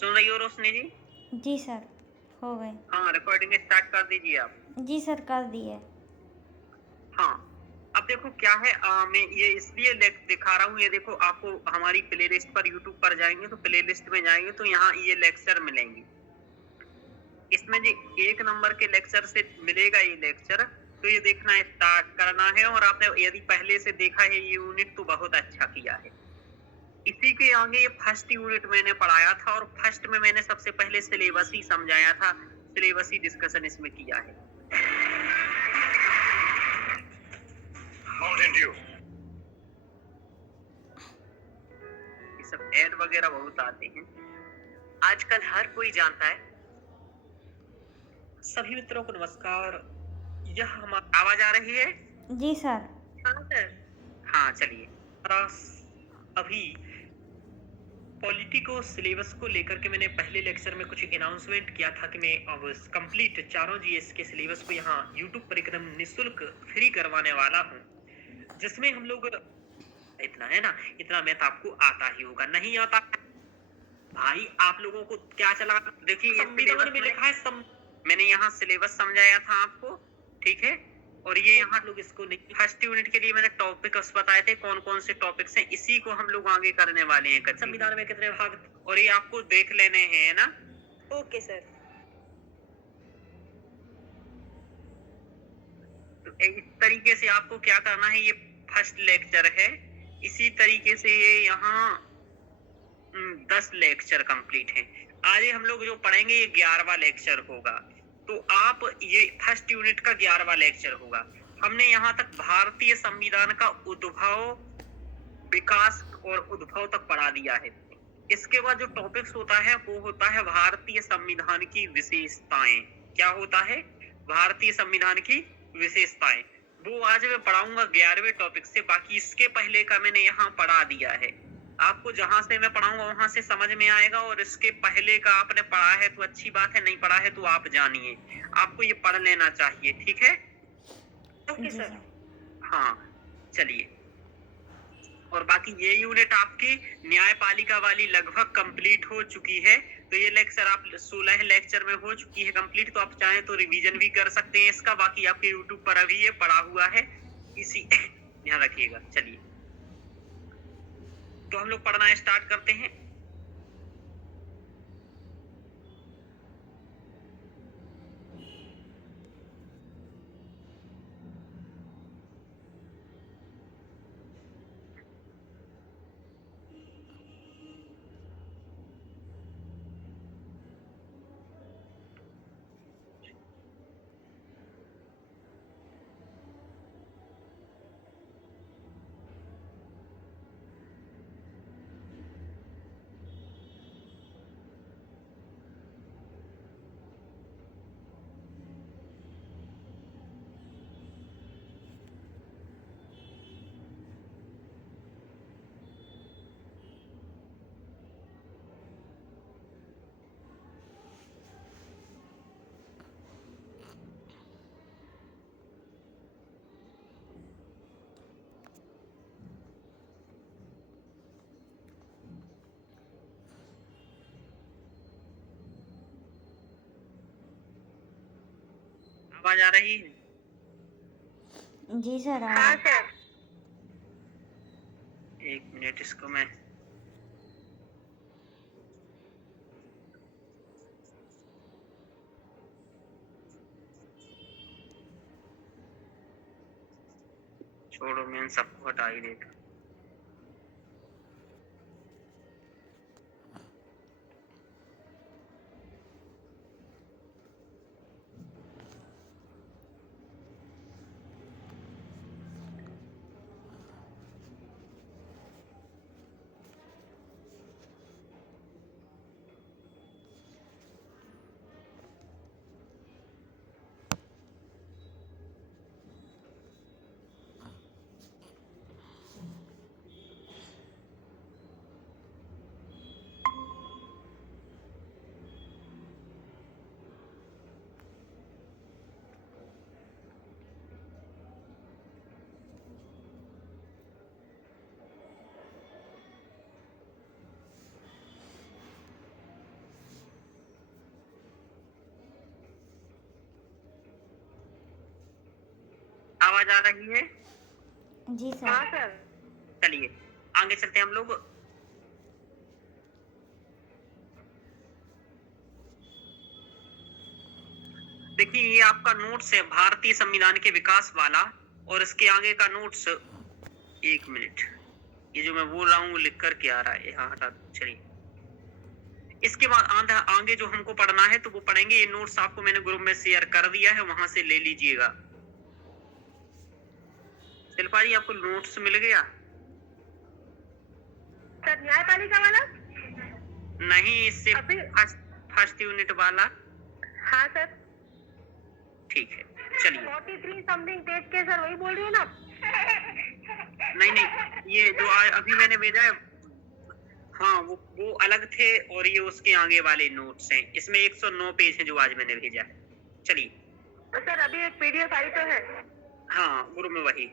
सुन रही हो रोशनी जी? जी सर, हो गए। हाँ, रिकॉर्डिंग स्टार्ट कर दीजिए आप। जी सर, कर दिए। हाँ, अब देखो क्या है, मैं ये इसलिए दिखा रहा हूँ, ये देखो आपको हमारी प्लेलिस्ट पर यूट्यूब पर जाएंगे तो प्लेलिस्ट में जाएंगे तो यहाँ ये लेक्चर मिलेंगे। इसमें जी 1 नंबर के लेक्चर से मिलेगा ये लेक्चर, तो ये देखना स्टार्ट करना है। और आपने यदि पहले से देखा है ये यूनिट तो बहुत अच्छा किया है। इसी के आगे ये फर्स्ट यूनिट मैंने पढ़ाया था और फर्स्ट में मैंने सबसे पहले सिलेबस ही समझाया था, सिलेबस ही डिस्कशन इसमें किया है। Mountain Dew। ये सब ऐड वगैरह बहुत आते हैं, आजकल हर कोई जानता है। सभी मित्रों को नमस्कार। यह हमारी आवाज आ रही है? जी सर। हाँ सर। हाँ चलिए, अभी पॉलिटिको सिलेबस को लेकर के मैंने पहले लेक्चर में कुछ अनाउंसमेंट किया था कि मैं अब कंप्लीट चारों जीएस के सिलेबस को यहाँ यूट्यूब पर एकदम निःशुल्क फ्री करवाने वाला हूँ, जिसमें हम लोग इतना है ना, इतना मैथ आपको आता ही होगा। नहीं आता भाई आप लोगों को क्या चला, देखिए संविधान में लिखा है मैंने यहाँ सिलेबस समझाया था आपको, ठीक है। और ये यहाँ लोग इसको नहीं, फर्स्ट यूनिट के लिए मैंने टॉपिक्स बताए थे कौन कौन से टॉपिक्स हैं, इसी को हम लोग आगे करने वाले हैं। संविधान में कितने भाग और ये आपको देख लेने हैं, है ना? Okay sir. तो इस तरीके से आपको क्या करना है, ये फर्स्ट लेक्चर है, इसी तरीके से ये यहाँ 10 लेक्चर कंप्लीट हैं। आज हम लोग जो पढ़ेंगे ये 11वां लेक्चर होगा। तो आप ये फर्स्ट यूनिट का 11वां लेक्चर होगा। हमने यहाँ तक भारतीय संविधान का उद्भव, विकास और उद्भव तक पढ़ा दिया है। इसके बाद जो टॉपिक्स होता है वो होता है भारतीय संविधान की विशेषताएं। क्या होता है? भारतीय संविधान की विशेषताएं। वो आज मैं पढ़ाऊंगा 11वें टॉपिक से, बाकी इसके पहले का मैंने यहाँ पढ़ा दिया है। आपको जहां से मैं पढ़ाऊंगा वहां से समझ में आएगा, और इसके पहले का आपने पढ़ा है तो अच्छी बात है, नहीं पढ़ा है तो आप जानिए, आपको ये पढ़ लेना चाहिए, ठीक है? ओके जी सर। सर। हाँ चलिए, और बाकी ये यूनिट आपकी न्यायपालिका वाली लगभग कंप्लीट हो चुकी है। तो ये लेक्चर आप 16 लेक्चर में हो चुकी है कंप्लीट, तो आप चाहें तो रिवीजन भी कर सकते हैं इसका, बाकी आपके यूट्यूब पर अभी ये पड़ा हुआ है, इसी ध्यान रखिएगा। चलिए, तो हम लोग पढ़ना स्टार्ट करते हैं। आवाज आ रही है? जी सर। हाँ सर। एक मिनट, इसको मैं छोड़ो, मैं इन सबको हटा ही देता। आवाज आ रही है? जी सर। हाँ सर। चलिए आगे चलते हैं हम लोग। देखिए ये आपका नोट्स है भारतीय संविधान के विकास वाला, और इसके आगे का नोट्स, एक मिनट, ये जो मैं बोल रहा हूँ वो लिख कर के आ रहा है, हाँ हटा दो। चलिए इसके बाद आगे जो हमको पढ़ना है तो वो पढ़ेंगे। ये नोट्स आपको मैंने ग्रुप में शेयर कर दिया है, वहां से ले लीजिएगा। शिल्पा जी आपको नोट्स मिल गया? सर न्यायपालिका वाला? नहीं, इससे अभी फर्स्ट यूनिट वाला। हाँ सर। ठीक है चलिए। 43 समथिंग पेज के सर, वही बोल रही हूँ ना? नहीं ये जो अभी मैंने भेजा है, हाँ वो अलग थे, और ये उसके आगे वाले नोट्स हैं। इसमें 109 पेज है जो आज मैंने भेजा है। चलिए तो सर अभी एक पीडीएफ आई तो है। हाँ गुरु में वही।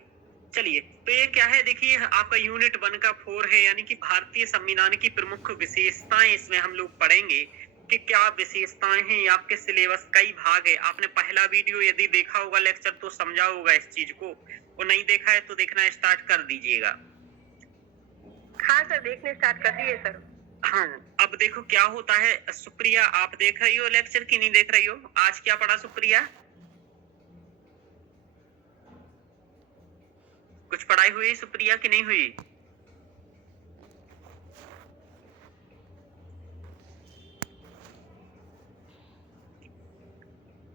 चलिए तो ये क्या है, देखिए आपका यूनिट 1 का 4 है, यानी कि भारतीय संविधान की प्रमुख विशेषताएं इसमें हम लोग पढ़ेंगे कि क्या विशेषताएं हैं। ये आपके सिलेबस का ही भाग है। आपने पहला वीडियो यदि देखा होगा लेक्चर तो समझा होगा इस चीज को, और नहीं देखा है तो देखना स्टार्ट कर दीजिएगा। हाँ सर, देखने स्टार्ट कर दिए सर। हाँ अब देखो क्या होता है। सुप्रिया आप देख रही हो लेक्चर की नहीं देख रही हो? आज क्या पढ़ा सुप्रिया? कुछ पढ़ाई हुई सुप्रिया की नहीं हुई?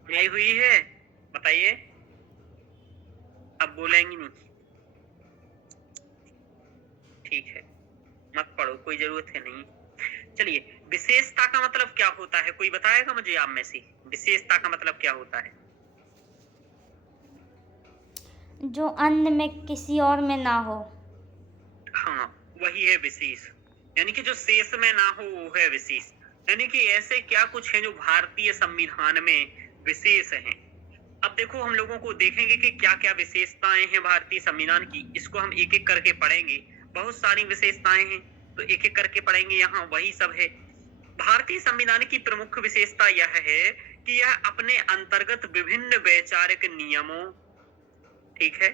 नहीं हुई है? बताइए। अब बोलेंगी नहीं, ठीक है मत पढ़ो, कोई जरूरत है नहीं। चलिए विशेषता का मतलब क्या होता है, कोई बताएगा मुझे आप में से? विशेषता का मतलब क्या होता है? जो अन्य में किसी और में ना हो। हाँ वही है विशेष, यानी कि जो शेष में ना हो वो है विशेष। यानी कि ऐसे क्या कुछ है जो भारतीय संविधान में विशेष हैं। अब देखो हम लोगों को देखेंगे कि क्या क्या विशेषताएं हैं भारतीय संविधान की। इसको हम एक एक करके पढ़ेंगे। बहुत सारी विशेषताएं हैं तो एक एक करके पढ़ेंगे। यहाँ वही सब है। भारतीय संविधान की प्रमुख विशेषता यह है कि यह अपने अंतर्गत विभिन्न वैचारिक नियमों, ठीक है,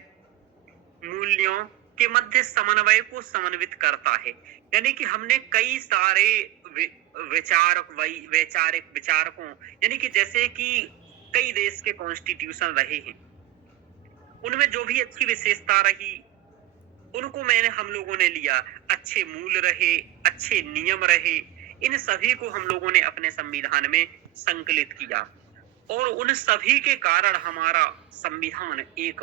मूल्यों के मध्य समन्वय को समन्वित करता है। यानी कि हमने कई सारे वैचारिक विचारकों, यानी कि जैसे कि कई देश के कॉन्स्टिट्यूशन रहे हैं, उनमें जो भी अच्छी विशेषता रही उनको हम लोगों ने लिया। अच्छे मूल रहे, अच्छे नियम रहे, इन सभी को हम लोगों ने अपने संविधान में संकलित किया, और उन सभी के कारण हमारा संविधान एक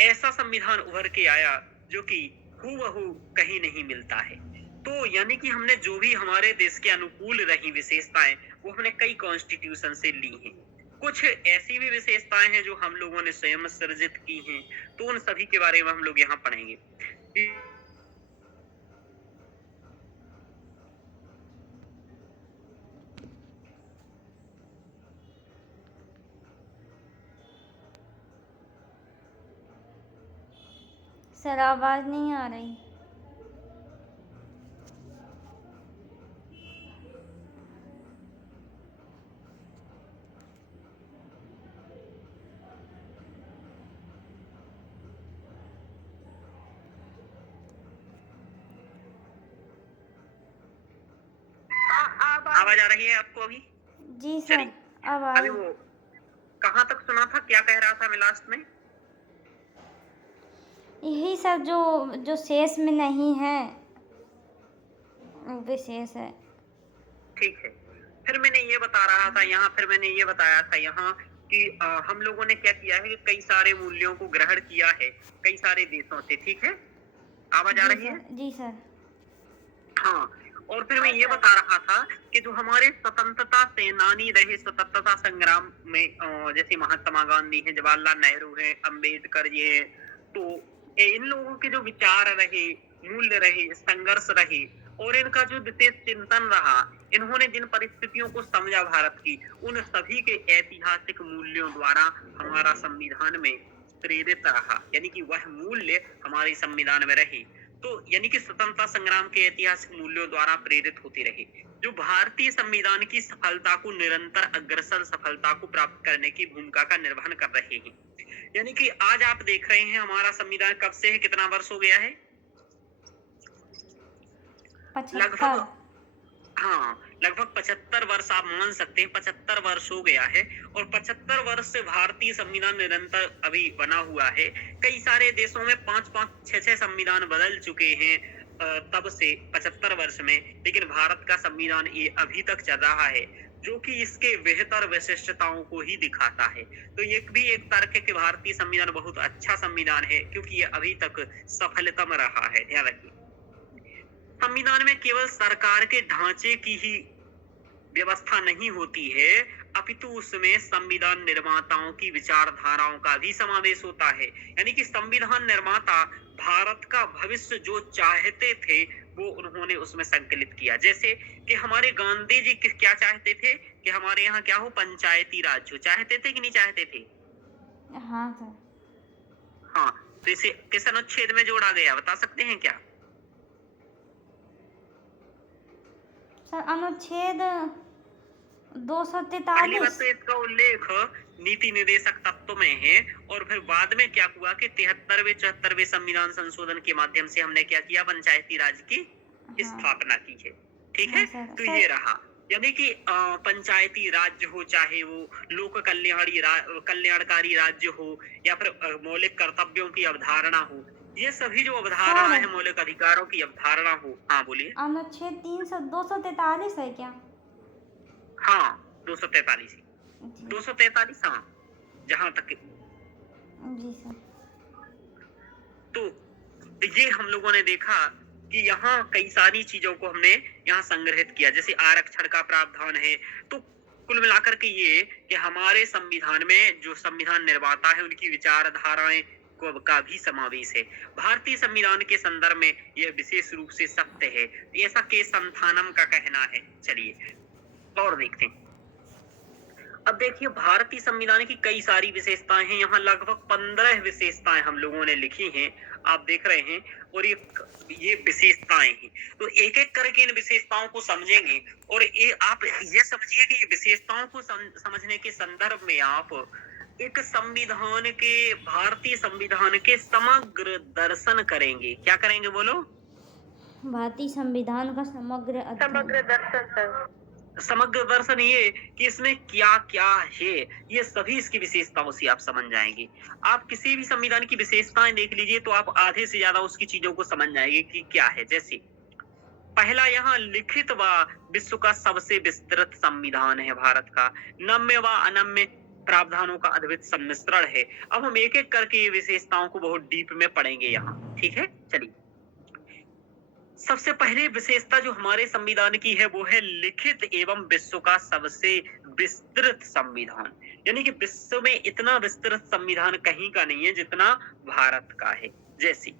ऐसा संविधान उभर के आया जो कि हूबहू कहीं नहीं मिलता है। तो यानी कि हमने जो भी हमारे देश के अनुकूल रही विशेषताएं वो हमने कई कॉन्स्टिट्यूशन से ली हैं। कुछ ऐसी भी विशेषताएं हैं जो हम लोगों ने स्वयं सृजित की हैं, तो उन सभी के बारे में हम लोग यहाँ पढ़ेंगे। सर आवाज नहीं आ रही। आवाज आ रही है आपको अभी? जी सर अब आ अभी रही। वो कहाँ तक सुना था, क्या कह रहा था मैं लास्ट में? यही सर जो शेष में नहीं है वो विशेष है। ठीक है, फिर मैंने ये बता रहा था यहाँ, फिर मैंने ये बताया था यहाँ कि हम लोगों ने क्या किया है कि कई सारे मूल्यों को ग्रहण किया है कई सारे देशों से। ठीक है, आवाज आ रही है? जी सर। हाँ, और फिर मैं ये बता रहा था कि जो हमारे स्वतंत्रता सेनानी रहे स्वतंत्रता संग्राम में, जैसे महात्मा गांधी हैं, जवाहरलाल नेहरू हैं, अंबेडकर जी हैं, तो इन लोगों के जो विचार रहे, मूल्य रहे, संघर्ष रहे, और इनका जो विशेष चिंतन रहा, इन्होंने जिन परिस्थितियों को समझा भारत की, उन सभी के ऐतिहासिक मूल्यों द्वारा हमारा संविधान में प्रेरित रहा। यानी कि वह मूल्य हमारे संविधान में रहे, तो यानी कि स्वतंत्रता संग्राम के ऐतिहासिक मूल्यों द्वारा प्रेरित होते रहे, जो भारतीय संविधान की सफलता को, निरंतर अग्रसर सफलता को प्राप्त करने की भूमिका का निर्वहन कर रहे हैं। यानी कि आज आप देख रहे हैं हमारा संविधान कब से है, कितना वर्ष हो गया है? 75। लगभग, हाँ, लगभग 75 वर्ष आप मान सकते हैं, 75 वर्ष हो गया है। और 75 वर्ष से भारतीय संविधान निरंतर अभी बना हुआ है। कई सारे देशों में 5-5, 6-6 संविधान बदल चुके हैं तब से 75 वर्ष में, लेकिन भारत का संविधान ये अभी तक चल रहा है, जो कि इसके बेहतर विशिष्टताओं को ही दिखाता है। तो ये भी एक तर्क है कि भारतीय संविधान बहुत अच्छा संविधान है, क्योंकि ये अभी तक सफलतम रहा है। ध्यान रखिए, संविधान में केवल सरकार के ढांचे की ही व्यवस्था नहीं होती है, अपितु उसमें संविधान निर्माताओं की विचारधाराओं का भी समावेश होता है। यानी कि संविधान निर्माता भारत का भविष्य जो चाहते थे वो उन्होंने उसमें संकलित किया। जैसे कि हमारे गांधी जी क्या चाहते थे कि हमारे यहाँ क्या हो, पंचायती राज हो, चाहते थे कि नहीं चाहते थे? हाँ सर। हाँ, तो इसे किस अनुच्छेद में जोड़ा गया बता सकते हैं क्या? सर अनुच्छेद पहली 243। बात तो इसका उल्लेख नीति निर्देशक तत्व में है, और फिर बाद में क्या हुआ कि 73वें 74वें संविधान संशोधन के माध्यम से हमने क्या किया, पंचायती राज की स्थापना की है। ठीक है, हाँ, सर, तो ये रहा। यानी कि पंचायती राज्य हो, चाहे वो लोक कल्याणकारी राज्य हो, या फिर मौलिक कर्तव्यों की अवधारणा हो, ये सभी जो अवधारणा सर, है, मौलिक अधिकारों की अवधारणा हो। हाँ बोलिए। अनुच्छेद 243 है क्या? हाँ, 243 जी 243, हाँ, जहां तक जी सर। तो ये हम लोगों ने देखा कि यहाँ कई सारी चीजों को हमने यहाँ संग्रहित किया, जैसे आरक्षण का प्रावधान है। तो कुल मिलाकर के ये कि हमारे संविधान में जो संविधान निर्माता है उनकी विचारधाराएं का भी समावेश है। भारतीय संविधान के संदर्भ में यह विशेष रूप से सत्य है, ऐसा के संथानम का कहना है। चलिए और देखते हैं। अब देखिए, भारतीय संविधान की कई सारी विशेषताएं हैं। यहाँ लगभग 15 विशेषताएं हम लोगों ने लिखी हैं, आप देख रहे हैं, और ये विशेषताएं हैं। तो एक एक करके इन विशेषताओं को समझेंगे, और ये आप ये समझिए कि ये विशेषताओं को समझने के संदर्भ में आप एक संविधान के, भारतीय संविधान के समग्र दर्शन करेंगे। क्या करेंगे बोलो? भारतीय संविधान का समग्र दर्शन सर। समग्र दर्शन, ये कि इसमें क्या क्या है, ये सभी इसकी विशेषताओं से आप समझ जाएंगे। आप किसी भी संविधान की विशेषताएं देख लीजिए तो आप आधे से ज्यादा उसकी चीजों को समझ जाएंगे कि क्या है। जैसे पहला, यहाँ लिखित व विश्व का सबसे विस्तृत संविधान है भारत का। नम्य व अनम्य प्रावधानों का अद्भुत सम्मिश्रण है। अब हम एक एक करके ये विशेषताओं को बहुत डीप में पढ़ेंगे यहाँ। ठीक है, चलिए। सबसे पहले विशेषता जो हमारे संविधान की है वो है लिखित एवं विश्व का सबसे विस्तृत संविधान। यानी कि विश्व में इतना विस्तृत संविधान कहीं का नहीं है जितना भारत का है। जैसे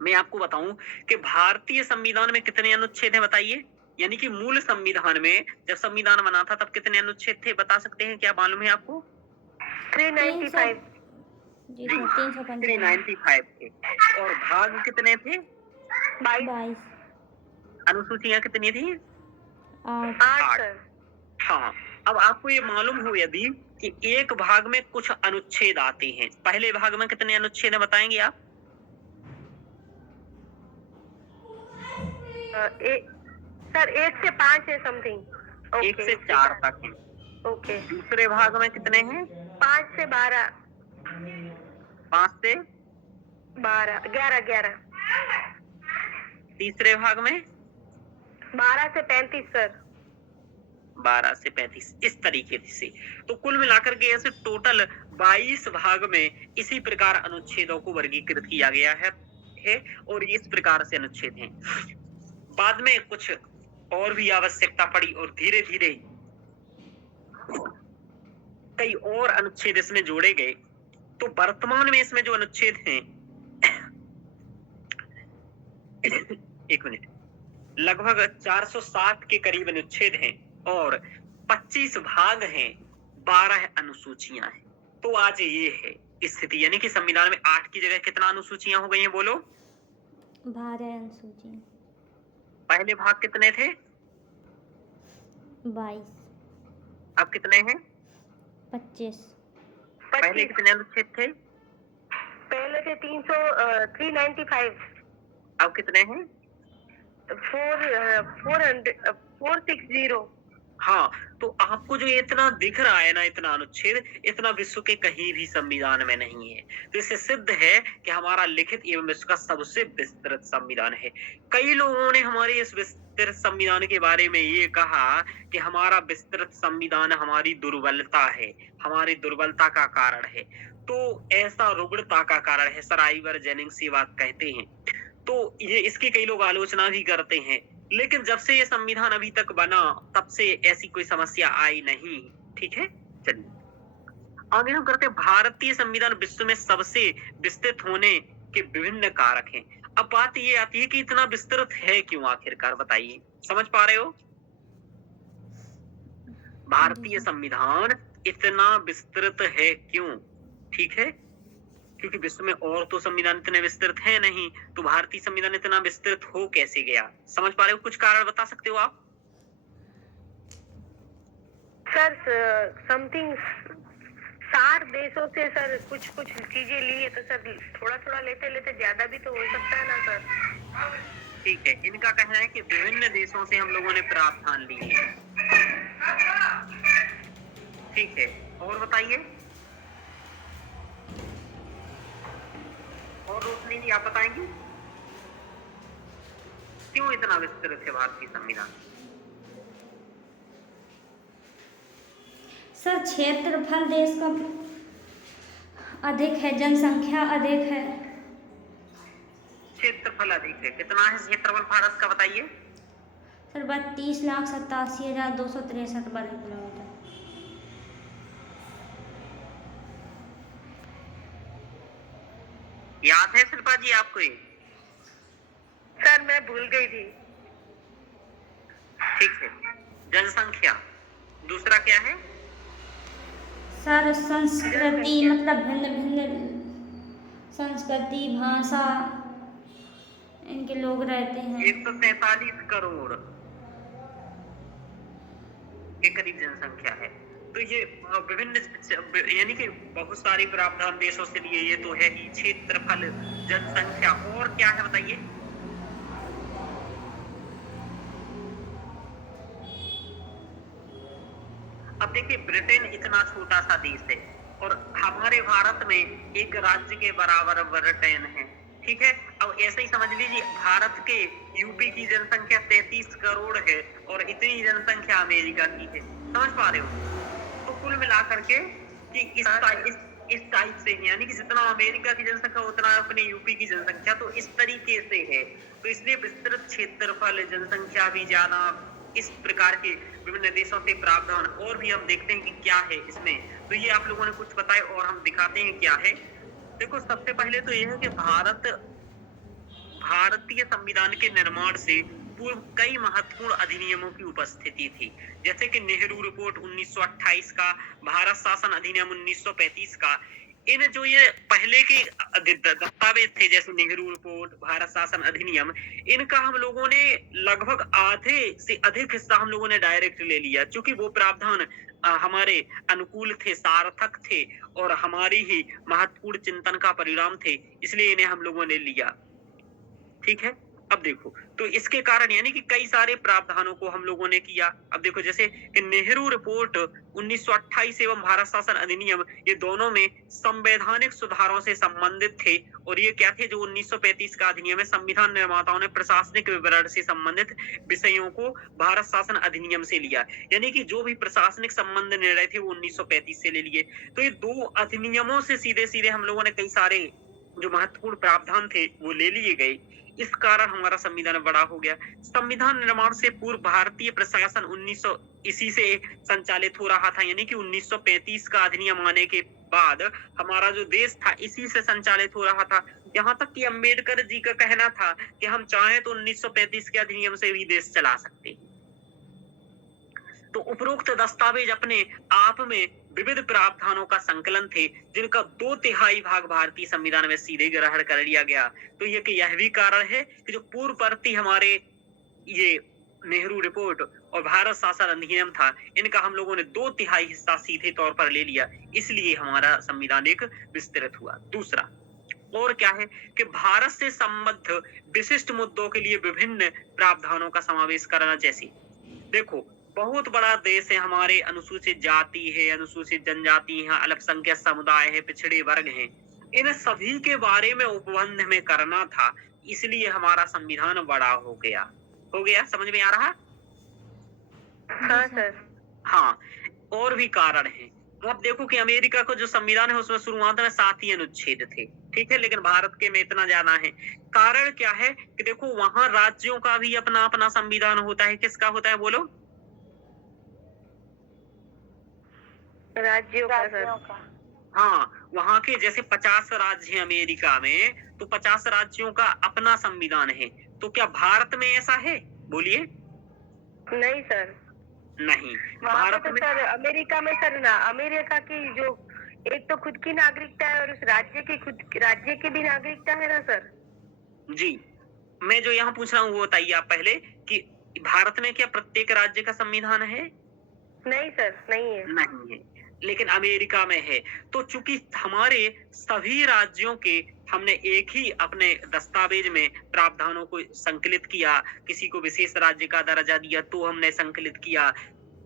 मैं आपको बताऊं कि भारतीय संविधान में कितने अनुच्छेद हैं बताइए। यानी कि मूल संविधान में जब संविधान बना था तब कितने अनुच्छेद थे, बता सकते हैं? क्या मालूम है आपको? 395। जी सर, 395 थे। और भाग कितने थे? 22। अनुसूचियां कितनी थी? 8। 8 सर। हाँ, अब आपको ये मालूम हो यदि कि एक भाग में कुछ अनुच्छेद आते हैं, पहले भाग में कितने अनुच्छेद हैं बताएंगे आप? सर 1 से 5 है समथिंग। 1 से 4 तक है। ओके। दूसरे भाग में कितने हैं? 5 से 12। 5 से 12, 11। तीसरे भाग में 12 से 35 सर। 12 से 35, इस तरीके से। तो कुल मिलाकर के ऐसे टोटल 22 भाग में इसी प्रकार अनुच्छेदों को वर्गीकृत किया गया है और इस प्रकार से अनुच्छेद हैं। बाद में कुछ और भी आवश्यकता पड़ी और धीरे धीरे कई और अनुच्छेद इसमें जोड़े गए। तो वर्तमान में इसमें जो अनुच्छेद हैं एक मिनट, लगभग 460 के करीब अनुच्छेद हैं और 25 भाग हैं, 12 अनुसूचियां हैं। तो आज ये है स्थिति, यानी कि संविधान में 8 की जगह कितना अनुसूचियां हो गई हैं बोलो? 12 अनुसूची। पहले भाग कितने थे? 22। अब कितने हैं? 25। पहले 25 कितने अनुच्छेद थे? पहले थे 395 अब कितने हैं? 460। हाँ, तो आपको जो ये इतना दिख रहा है ना, इतना अनुच्छेद, इतना विश्व के कहीं भी संविधान में नहीं है। तो इससे सिद्ध है कि हमारा लिखित एवं विश्व का सबसे विस्तृत संविधान है। कई लोगों ने हमारे इस विस्तृत संविधान के बारे में ये कहा कि हमारा विस्तृत संविधान हमारी दुर्बलता है, हमारी दुर्बलता का कारण है। तो ऐसा रुग्णता का कारण है, सर आइवर जेनिंग्स ये बात कहते हैं। तो ये इसकी कई लोग आलोचना भी करते हैं, लेकिन जब से ये संविधान अभी तक बना तब से ऐसी कोई समस्या आई नहीं। ठीक है, चलिए आगे हम करते हैं। भारतीय संविधान विश्व में सबसे विस्तृत होने के विभिन्न कारक हैं। अब बात ये आती है कि इतना विस्तृत है क्यों, आखिरकार बताइए, समझ पा रहे हो? भारतीय संविधान इतना विस्तृत है क्यों? ठीक है, क्योंकि विश्व में और तो संविधान इतने विस्तृत है नहीं, तो भारतीय संविधान इतना विस्तृत हो कैसे गया? समझ पा रहे हो? कुछ कारण बता सकते हो आप? सर समथिंग 60 देशों से सर कुछ कुछ चीजें ली है, तो सर थोड़ा थोड़ा लेते लेते ज्यादा भी तो हो सकता है ना सर। ठीक है, इनका कहना है कि विभिन्न देशों से हम लोगों ने प्रावधान लिए हैं। ठीक है, और बताइए, और रोशनी जी आप बताएंगे क्यों इतना विस्तृत है भारतीय संविधान? सर क्षेत्रफल देश का अधिक है, जनसंख्या अधिक है। क्षेत्रफल अधिक है, कितना है क्षेत्रफल भारत का बताइए? सर 32,87,263 वर्ग किलोमीटर। याद है शिल्पा जी आपको ये? सर मैं भूल गई थी। ठीक है, जनसंख्या। दूसरा क्या है? सर संस्कृति, मतलब भिन्न भिन्न संस्कृति, भाषा, इनके लोग रहते हैं। 143 करोड़ के करीब जनसंख्या है। तो ये विभिन्न यानी कि बहुत सारे प्रावधान देशों से लिए, ये तो है ही। क्षेत्रफल, जनसंख्या, और क्या है बताइए? अब देखिए, ब्रिटेन इतना छोटा सा देश है और हमारे भारत में एक राज्य के बराबर ब्रिटेन है। ठीक है, अब ऐसे ही समझ लीजिए, भारत के यूपी की जनसंख्या 33 करोड़ है और इतनी जनसंख्या अमेरिका की है। समझ पा रहे हो? तो कुल मिलाकर के कि इस टाइप से, यानी कि जितना अमेरिका की जनसंख्या उतना अपने यूपी की जनसंख्या, तो इस तरीके से है। तो इसलिए विस्तृत क्षेत्रफल, जनसंख्या भी ज्यादा, इस प्रकार के विभिन्न देशों से प्रावधान। और भी हम देखते हैं कि क्या है इसमें। तो ये आप लोगों ने कुछ बताया और हम दिखाते हैं क्या है। देखो, सबसे पहले तो यह है कि भारतीय संविधान के निर्माण से पूर्व कई महत्वपूर्ण अधिनियमों की उपस्थिति थी, जैसे कि नेहरू रिपोर्ट 1928 का, भारत शासन अधिनियम 1935 का। इन जो ये पहले के दस्तावेज थे, जैसे नेहरू रिपोर्ट, भारत शासन अधिनियम, इनका हम लोगों ने लगभग आधे से अधिक हिस्सा हम लोगों ने डायरेक्ट ले लिया, क्योंकि वो प्रावधान हमारे अनुकूल थे, सार्थक थे और हमारी ही महत्वपूर्ण चिंतन का परिणाम थे, इसलिए इन्हें हम लोगों ने लिया। ठीक है, अब देखो, तो इसके कारण यानी कि कई सारे प्रावधानों को हम लोगों ने किया। अब देखो, जैसे कि नेहरू रिपोर्ट 1928 एवं भारत शासन अधिनियम, ये दोनों में संवैधानिक सुधारों से संबंधित थे। और ये क्या थे? जो 1935 का अधिनियम है, संविधान निर्माताओं ने प्रशासनिक विवरण से संबंधित विषयों को भारत शासन अधिनियम से लिया, यानी कि जो भी प्रशासनिक संबंध निर्णय थे वो 1935 से ले लिए। तो ये दो अधिनियमों से सीधे सीधे हम लोगों ने कई सारे जो महत्वपूर्ण प्रावधान थे वो ले लिए गए। इस कारण हमारा संविधान बड़ा हो गया। संविधान निर्माण से पूर्व भारतीय प्रशासन 1900 इसी से संचालित हो रहा था, यानी कि 1935 का अधिनियम आने के बाद हमारा जो देश था इसी से संचालित हो रहा था। यहाँ तक कि अम्बेडकर जी का कहना था कि हम चाहें तो 1935 के अधिनियम से भी देश चला सकते हैं। तो उपरोक्त दस्तावेज अपने आप में विविध प्रावधानों का संकलन थे, जिनका 2/3 भाग भारतीय संविधान में सीधे ग्रहण कर लिया गया। तो यह भी कारण है कि जो पूर्ववर्ती हमारे ये नेहरू रिपोर्ट और भारत शासन अधिनियम था, इनका हम लोगों ने 2/3 हिस्सा सीधे तौर पर ले लिया, इसलिए हमारा संविधान एक विस्तृत हुआ। दूसरा और क्या है कि भारत से संबद्ध विशिष्ट मुद्दों के लिए विभिन्न प्रावधानों का समावेश करना। जैसे देखो, बहुत बड़ा देश है, हमारे अनुसूचित जाति है, अनुसूचित जनजाति है, अल्पसंख्यक समुदाय है, पिछड़े वर्ग हैं, इन सभी के बारे में उपबंध में करना था, इसलिए हमारा संविधान बड़ा हो गया। समझ में आ रहा? हाँ सर। हाँ, और भी कारण हैं। अब देखो कि अमेरिका का जो संविधान है उसमें शुरुआत में 7 ही अनुच्छेद थे, ठीक है, लेकिन भारत के में इतना ज्यादा है। कारण क्या है कि देखो वहां राज्यों का भी अपना अपना संविधान होता है। किसका होता है बोलो? राज्यों का सर। हाँ, वहां के जैसे 50 राज्य हैं अमेरिका में, तो 50 राज्यों का अपना संविधान है। तो क्या भारत में ऐसा है? बोलिए। नहीं सर, नहीं, वहाँ भारत पे तो में सर अमेरिका में सर ना, अमेरिका की जो एक तो खुद की नागरिकता है और उस राज्य की भी नागरिकता है ना सर। जी, मैं जो यहाँ पूछ रहा हूँ वो बताइए आप पहले कि भारत में क्या प्रत्येक राज्य का संविधान है? नहीं सर, नहीं है। नहीं है, लेकिन अमेरिका में है। तो चूंकि हमारे सभी राज्यों के हमने एक ही अपने दस्तावेज में प्रावधानों को संकलित किया, किसी को विशेष राज्य का दर्जा दिया तो हमने संकलित किया,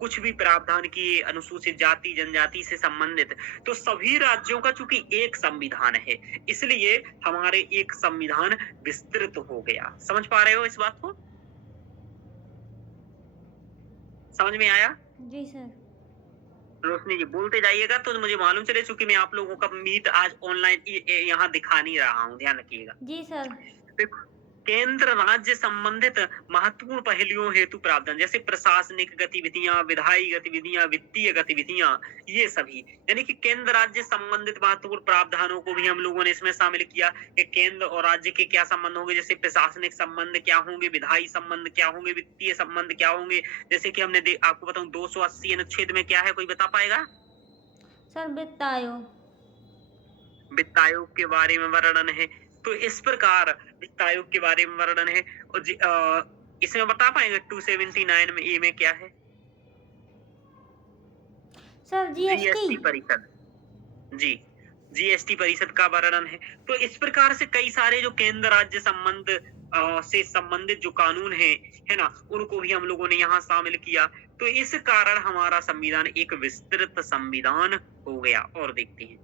कुछ भी प्रावधान किए अनुसूचित जाति जनजाति से संबंधित, तो सभी राज्यों का चूंकि एक संविधान है, इसलिए हमारे एक संविधान विस्तृत हो गया। समझ पा रहे हो इस बात को? समझ में आया? जी सर। रोशनी जी बोलते जाइएगा तो मुझे मालूम चले, चूंकि मैं आप लोगों का मीट आज ऑनलाइन यहाँ दिखा नहीं रहा हूँ, ध्यान रखिएगा। जी सर। देखो, केंद्र राज्य संबंधित महत्वपूर्ण पहलुओं हेतु प्रावधान, जैसे प्रशासनिक गतिविधियां, विधायी गतिविधियां, वित्तीय गतिविधियां, ये सभी, यानी कि केंद्र राज्य संबंधित महत्वपूर्ण प्रावधानों को भी हम लोगों ने इसमें शामिल किया कि केंद्र और राज्य के क्या संबंध होंगे, जैसे प्रशासनिक संबंध क्या होंगे, विधायी संबंध क्या होंगे, वित्तीय संबंध क्या होंगे। जैसे कि हमने आपको बताऊं 280 अनुच्छेद में क्या है, कोई बता पाएगा? सर वित्त आयोग। वित्त आयोग के बारे में वर्णन है। तो इस प्रकार वित्त आयोग के बारे में वर्णन है। और इसमें बता पाएंगे 279 में ए में क्या है? सर जीएसटी परिषद। जी, जीएसटी परिषद का वर्णन है। तो इस प्रकार से कई सारे जो केंद्र राज्य संबंध से संबंधित जो कानून है ना, उनको भी हम लोगों ने यहाँ शामिल किया। तो इस कारण हमारा संविधान एक विस्तृत संविधान हो गया। और देखते हैं,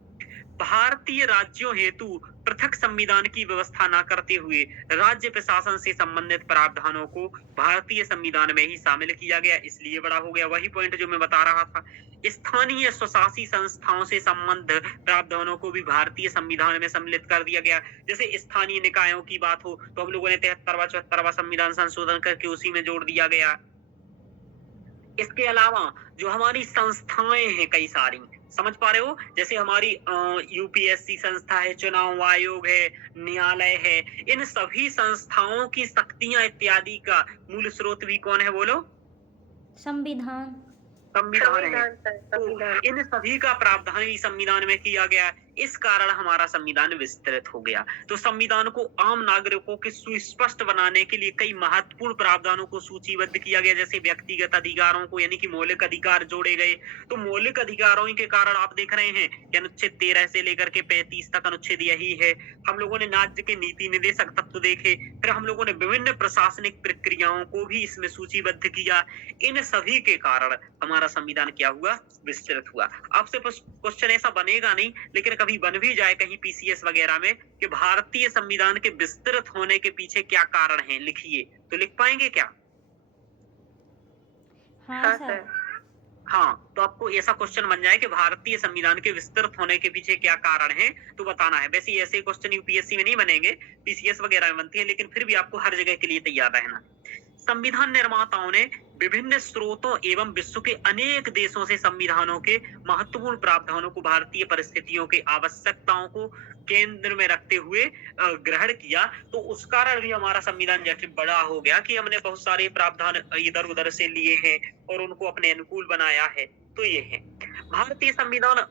भारतीय राज्यों हेतु पृथक संविधान की व्यवस्था न करते हुए राज्य प्रशासन से संबंधित प्रावधानों को भारतीय संविधान में ही शामिल किया गया, इसलिए बड़ा हो गया। वही पॉइंट जो मैं बता रहा था, स्थानीय स्वशासी संस्थाओं से संबंध प्रावधानों को भी भारतीय संविधान में सम्मिलित कर दिया गया। जैसे स्थानीय निकायों की बात हो तो हम लोगों ने 73वां 74वां संविधान संशोधन करके उसी में जोड़ दिया गया। इसके अलावा जो हमारी संस्थाएं हैं कई सारी, समझ पा रहे हो, जैसे हमारी यूपीएससी संस्था है, चुनाव आयोग है, न्यायालय है, इन सभी संस्थाओं की शक्तियां इत्यादि का मूल स्रोत भी कौन है बोलो? संविधान। संविधान है। तो इन सभी का प्रावधान भी संविधान में किया गया, इस कारण हमारा संविधान विस्तृत हो गया। तो संविधान को आम नागरिकों के सुस्पष्ट बनाने के लिए कई महत्वपूर्ण प्रावधानों को सूचीबद्ध किया गया, जैसे व्यक्तिगत अधिकारों को, यानी कि मौलिक अधिकार जोड़े गए। तो मौलिक अधिकारों के कारण आप देख रहे हैं कि अनुच्छेद 13 से लेकर के 35 तक अनुच्छेद यही है। हम लोगों ने राज्य के नीति निर्देशक तत्व देखे, फिर हम लोगों ने विभिन्न प्रशासनिक प्रक्रियाओं को भी इसमें सूचीबद्ध किया। इन सभी के कारण हमारा संविधान क्या हुआ? विस्तृत हुआ। आपसे क्वेश्चन ऐसा बनेगा नहीं, लेकिन कभी बन भी जाए कहीं पीसीएस वगैरह में कि भारतीय संविधान के विस्तृत होने के पीछे क्या कारण है, लिखिए, तो लिख पाएंगे क्या? हाँ सर। हाँ, तो आपको ऐसा क्वेश्चन बन जाए कि भारतीय संविधान के विस्तृत होने के पीछे क्या कारण है, तो बताना है। वैसे ऐसे क्वेश्चन यूपीएससी में नहीं बनेंगे, पीसीएस वगैरह में बनती है, लेकिन फिर भी आपको हर जगह के लिए तैयार रहना। संविधान निर्माताओं ने विभिन्न स्रोतों एवं विश्व के अनेक देशों से संविधानों के महत्वपूर्ण प्रावधानों को भारतीय परिस्थितियों के आवश्यकताओं को केंद्र में रखते हुए ग्रहण किया। तो उस कारण भी हमारा संविधान जैसे बड़ा हो गया कि हमने बहुत सारे प्रावधान इधर उधर से लिए हैं और उनको अपने अनुकूल बनाया है। तो ये है भारतीय संविधान।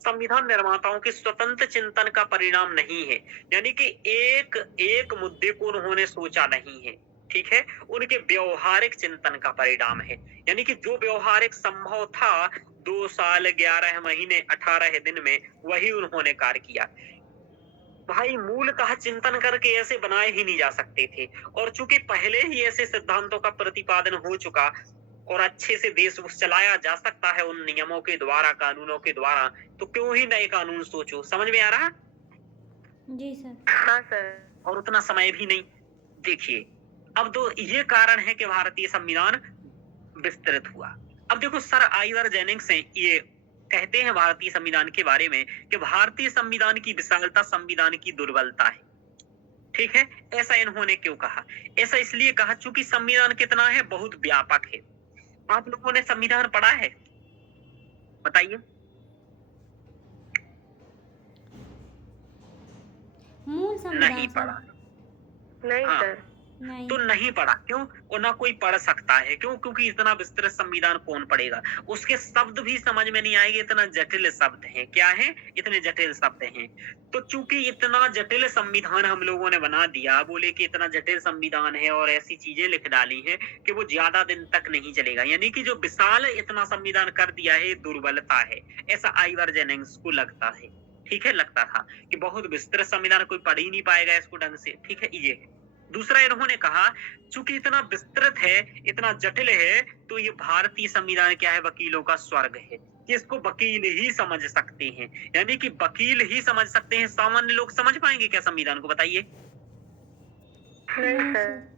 संविधान निर्माताओं के स्वतंत्र चिंतन का परिणाम नहीं है, यानी कि एक मुद्दे को उन्होंने सोचा नहीं है, ठीक है, उनके व्यवहारिक चिंतन का परिणाम है। यानी कि जो व्यवहारिक संभव था 2 साल 11 महीने 18 दिन में, वही उन्होंने कार्य किया। भाई मूलतः चिंतन करके ऐसे बनाए ही नहीं जा सकते थे, और चूंकि पहले ही ऐसे सिद्धांतों का प्रतिपादन हो चुका और अच्छे से देश को चलाया जा सकता है उन नियमों के द्वारा, कानूनों के द्वारा, तो क्यों ही नए कानून सोचो। समझ में आ रहा? जी सर। हाँ सर। और उतना समय भी नहीं। देखिए, अब तो ये कारण है कि भारतीय संविधान विस्तृत हुआ। अब देखो, सर आइवर जेनिंग्स ये कहते हैं भारतीय संविधान के बारे में कि भारतीय संविधान की विशालता संविधान की दुर्बलता है। ठीक है, ऐसा इन्होंने क्यों कहा? ऐसा इसलिए कहा चूंकि संविधान कितना है, बहुत व्यापक है। आप लोगों ने संविधान पढ़ा है? बताइए। मूल संविधान नहीं सर। पढ़ा। नहीं हाँ। सर। नहीं। तो नहीं पढ़ा क्यों? और ना कोई पढ़ सकता है। क्यों? क्योंकि इतना विस्तृत संविधान कौन पढ़ेगा? उसके शब्द भी समझ में नहीं आएंगे, इतना जटिल शब्द हैं। क्या है? इतने जटिल शब्द हैं। तो चूंकि इतना जटिल संविधान हम लोगों ने बना दिया, बोले कि इतना जटिल संविधान है और ऐसी चीजें लिख डाली हैं कि वो ज्यादा दिन तक नहीं चलेगा। यानी कि जो विशाल इतना संविधान कर दिया है, दुर्बलता है, ऐसा आइवर जेनिंग्स को लगता है। ठीक है, लगता था कि बहुत विस्तृत संविधान कोई पढ़ ही नहीं पाएगा इसको ढंग से। ठीक है, ये है। दूसरा, इन्होंने कहा चूंकि इतना विस्तृत है, इतना जटिल है, तो ये भारतीय संविधान क्या है? वकीलों का स्वर्ग है। इसको वकील ही समझ सकते हैं। यानी कि वकील ही समझ सकते हैं। सामान्य लोग समझ पाएंगे क्या संविधान को? बताइए। नहीं नहीं सर। सर।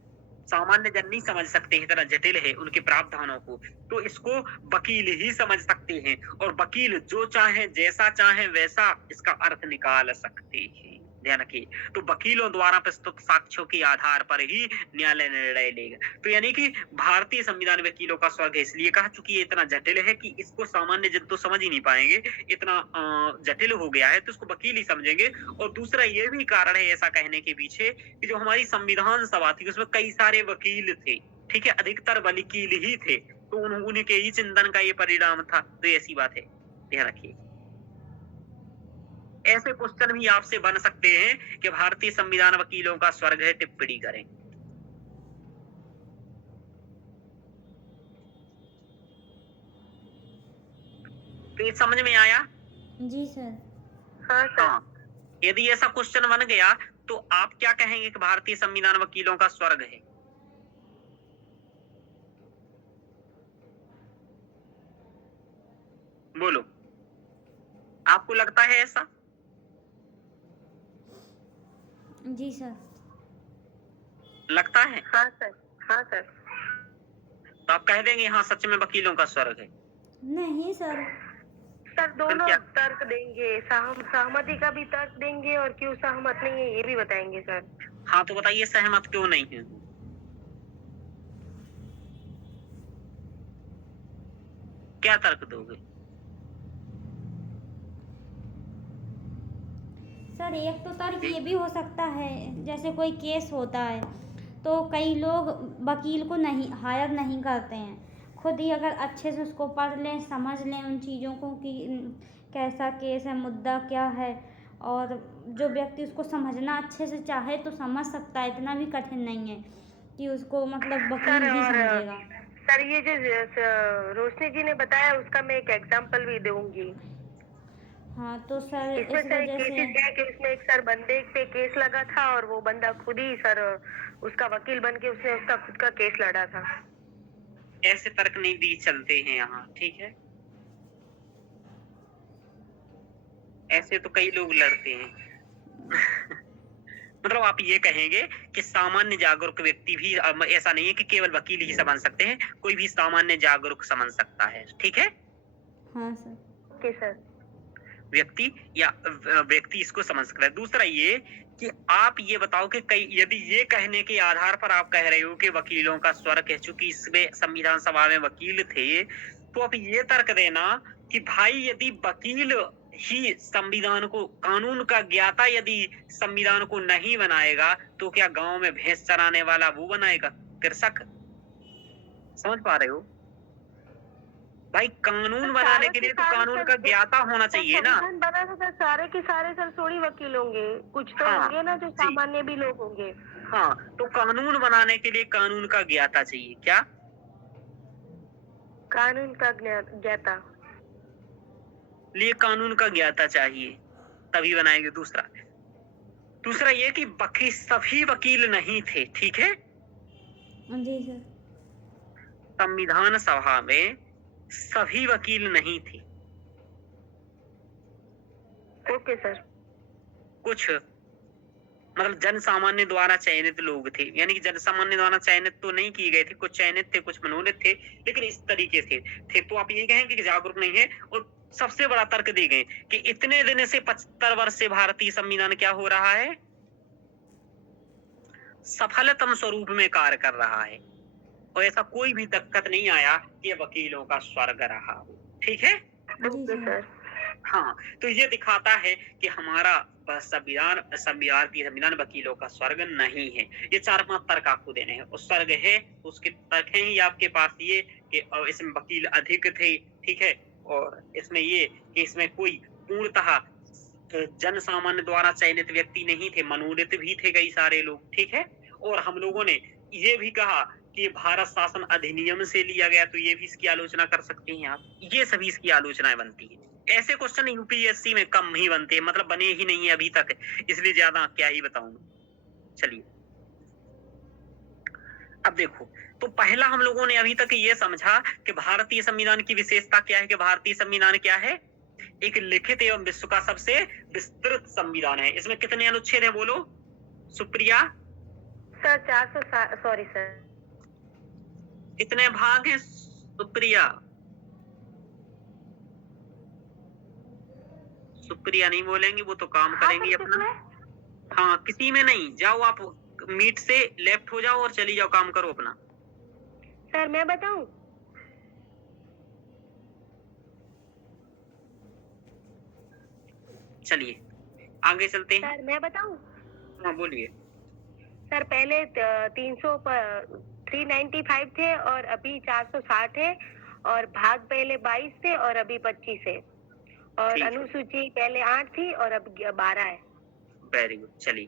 सामान्य जन नहीं समझ सकते, इतना जटिल है उनके प्रावधानों को। तो इसको वकील ही समझ सकते हैं, और वकील जो चाहे, जैसा चाहे वैसा इसका अर्थ निकाल सकते हैं। ध्यान रखिए। तो वकीलों द्वारा प्रस्तुत साक्ष्यों के आधार पर ही न्यायालय निर्णय लेगा। तो यानी कि भारतीय संविधान वकीलों का स्वर्ग है, इसलिए कहा चूंकि ये इतना जटिल है कि इसको सामान्य जन तो समझ ही नहीं पाएंगे। इतना जटिल हो गया है तो इसको वकील ही समझेंगे। और दूसरा ये भी कारण है ऐसा कहने के पीछे कि जो हमारी संविधान सभा थी उसमें कई सारे वकील थे। ठीक है, अधिकतर वकील ही थे, तो उनके ही चिंतन का ये परिणाम था। तो ऐसी बात है, ध्यान रखिए। ऐसे क्वेश्चन भी आपसे बन सकते हैं कि भारतीय संविधान वकीलों का स्वर्ग है, टिप्पणी करें। तो ये समझ में आया? जी सर। हाँ सर। हाँ। यदि ऐसा क्वेश्चन बन गया तो आप क्या कहेंगे कि भारतीय संविधान वकीलों का स्वर्ग है? बोलो, आपको लगता है ऐसा? जी सर। लगता है? हाँ सर। हाँ सर। तो आप कह देंगे हाँ सच में वकीलों का स्वर्ग है। नहीं सर। सर दोनों क्या? तर्क देंगे, सहमति का भी तर्क देंगे और क्यों सहमत नहीं है ये भी बताएंगे सर। हाँ, तो बताइए सहमत क्यों नहीं है? क्या तर्क दोगे? सर एक तो तर्क ये भी हो सकता है, जैसे कोई केस होता है तो कई लोग वकील को नहीं हायर नहीं करते हैं, खुद ही अगर अच्छे से उसको पढ़ लें, समझ लें उन चीज़ों को कि कैसा केस है, मुद्दा क्या है, और जो व्यक्ति उसको समझना अच्छे से चाहे तो समझ सकता है। इतना भी कठिन नहीं है कि उसको मतलब वकील ही समझेगा। सर ये जो रोशनी जी ने बताया उसका मैं एक एग्जांपल भी दूंगी। हाँ तो सर इसमें इस सर वजह से केसेस है कि उसमें एक सर बंदे पे केस लगा था और वो बंदा खुद ही सर उसका वकील बन के उसने उसका खुद का केस लड़ा था। ऐसे तर्क नहीं भी चलते हैं यहाँ। ठीक है, ऐसे तो कई लोग लड़ते हैं। मतलब आप ये कहेंगे कि सामान्य जागरूक व्यक्ति भी ऐसा नहीं है कि केवल वकील ही समझ सकते हैं, कोई भी सामान्य जागरूक समझ सकता है। ठीक है? हाँ सर। Okay sir. व्यक्ति या व्यक्ति इसको समझ सकता है। दूसरा ये कि आप ये बताओ कि कई यदि ये कहने के आधार पर आप कह रहे हो कि वकीलों का स्वर्ग है चूंकि इसमें संविधान सभा में वकील थे, तो आप ये तर्क देना कि भाई यदि वकील ही संविधान को, कानून का ज्ञाता यदि संविधान को नहीं बनाएगा तो क्या गांव में भैंस चराने वाला वो बनाएगा? कृषक? समझ पा रहे हो? भाई कानून बनाने के लिए तो कानून का ज्ञाता होना चाहिए ना। संविधान बना था सर, सारे के सारे सर थोड़ी वकील होंगे, कुछ तो हाँ, होंगे ना जो जी। सामान्य भी लोग होंगे। हाँ, तो कानून बनाने के लिए कानून का ज्ञाता चाहिए, क्या? कानून का ज्ञाता। लिए कानून का ज्ञाता चाहिए, तभी बनाएंगे। दूसरा ये कि सभी वकील नहीं थे, ठीक है? जी सर। संविधान सभा में सभी वकील नहीं थे। Okay sir. कुछ मतलब जन सामान्य द्वारा चयनित लोग थे, यानी कि जन सामान्य द्वारा चयनित तो नहीं किए गए थे, कुछ चयनित थे, कुछ मनोनीत थे, लेकिन इस तरीके से थे। तो आप ये कहेंगे कि जागरूक नहीं है। और सबसे बड़ा तर्क दे गए कि इतने दिन से 75 वर्ष से भारतीय संविधान क्या हो रहा है, सफलतम स्वरूप में कार्य कर रहा है, और ऐसा कोई भी दिक्कत नहीं आया कि वकीलों का स्वर्ग रहा हो, ठीक है? Okay sir. हाँ, तो ये दिखाता है कि हमारा भारतीय संविधान वकीलों का स्वर्ग नहीं है। ये 4-5 तर्क आपको देने हैं। और स्वर्ग है तो उसके तर्क हैं ही आपके पास ये कि इसमें वकील अधिक थे, ठीक है? और इसमें ये कि इसमें कोई पूर्णतः जन सामान्य द्वारा चयनित व्यक्ति नहीं थे, मनोनीत भी थे कई सारे लोग, ठीक है? और हम लोगों ने ये भी कहा कि भारत शासन अधिनियम से लिया गया, तो ये भी इसकी आलोचना कर सकते हैं आप। ये सभी इसकी आलोचनाएं बनती है। ऐसे क्वेश्चन यूपीएससी में कम ही बनते हैं, मतलब बने ही नहीं है अभी तक, इसलिए ज्यादा क्या ही बताऊं। चलिए अब देखो, तो पहला हम लोगों ने अभी तक ये समझा कि भारतीय संविधान की विशेषता क्या है, कि भारतीय संविधान क्या है, एक लिखित एवं विश्व का सबसे विस्तृत संविधान है। इसमें कितने अनुच्छेद है बोलो सुप्रिया? सर 400, सॉरी सर, कितने भाग हैं सुप्रिया? सुप्रिया नहीं बोलेंगी, वो तो काम करेंगी अपना। हाँ, किसी में नहीं। जाओ आप मीट से लेफ्ट हो जाओ और चली जाओ, काम करो अपना। सर मैं बताऊं? चलिए आगे चलते हैं। सर मैं बताऊं? हाँ बोलिए। सर पहले 395 थे और अभी 460 है, और भाग पहले 22 थे और अभी 25 है, और अनुसूची पहले 8 थी और अब 12 है। Very good. चलिए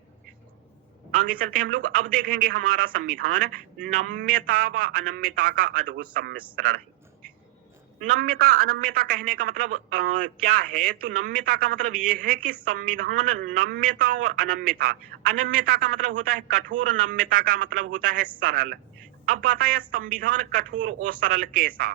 आगे चलते हैं हम लोग। अब देखेंगे हमारा संविधान नम्यता व अनम्यता का अद्भुत सम्मिश्रण है। नम्यता अनम्यता कहने का मतलब क्या है? तो नम्यता का मतलब ये है कि संविधान नम्यता और अनम्यता, अनम्यता का मतलब होता है कठोर, नम्यता का मतलब होता है सरल। अब बताया संविधान कठोर और सरल कैसा,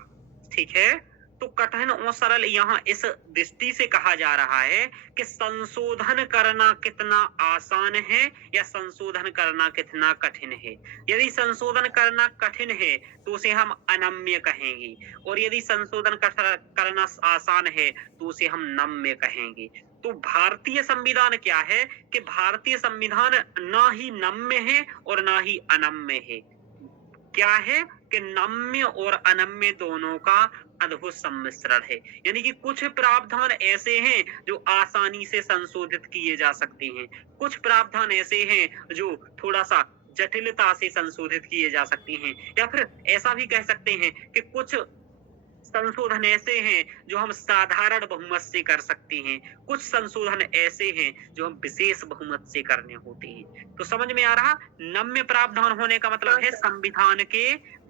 ठीक है? तो कठिन और सरल यहाँ इस दृष्टि से कहा जा रहा है कि संशोधन करना कितना आसान है या संशोधन करना कितना कठिन है। यदि संशोधन करना कठिन है तो उसे हम अनम्य कहेंगे, और यदि संशोधन करना आसान है तो उसे हम नम्य कहेंगे। तो भारतीय संविधान क्या है कि भारतीय संविधान ना ही नम्य है और ना ही अनम्य है। क्या है कि नम्य और अनम्य दोनों का अद्भुत सम्मिश्रण है। यानी कि कुछ प्रावधान ऐसे हैं जो आसानी से संशोधित किए जा सकते हैं, कुछ प्रावधान ऐसे हैं जो थोड़ा सा जटिलता से संशोधित किए जा सकते हैं, या फिर ऐसा भी कह सकते हैं कि कुछ संशोधन ऐसे हैं जो हम साधारण बहुमत से कर सकते हैं, कुछ संशोधन ऐसे हैं जो हम विशेष बहुमत से करने होते हैं। तो समझ में आ रहा? नम्य प्रावधान होने का मतलब है संविधान के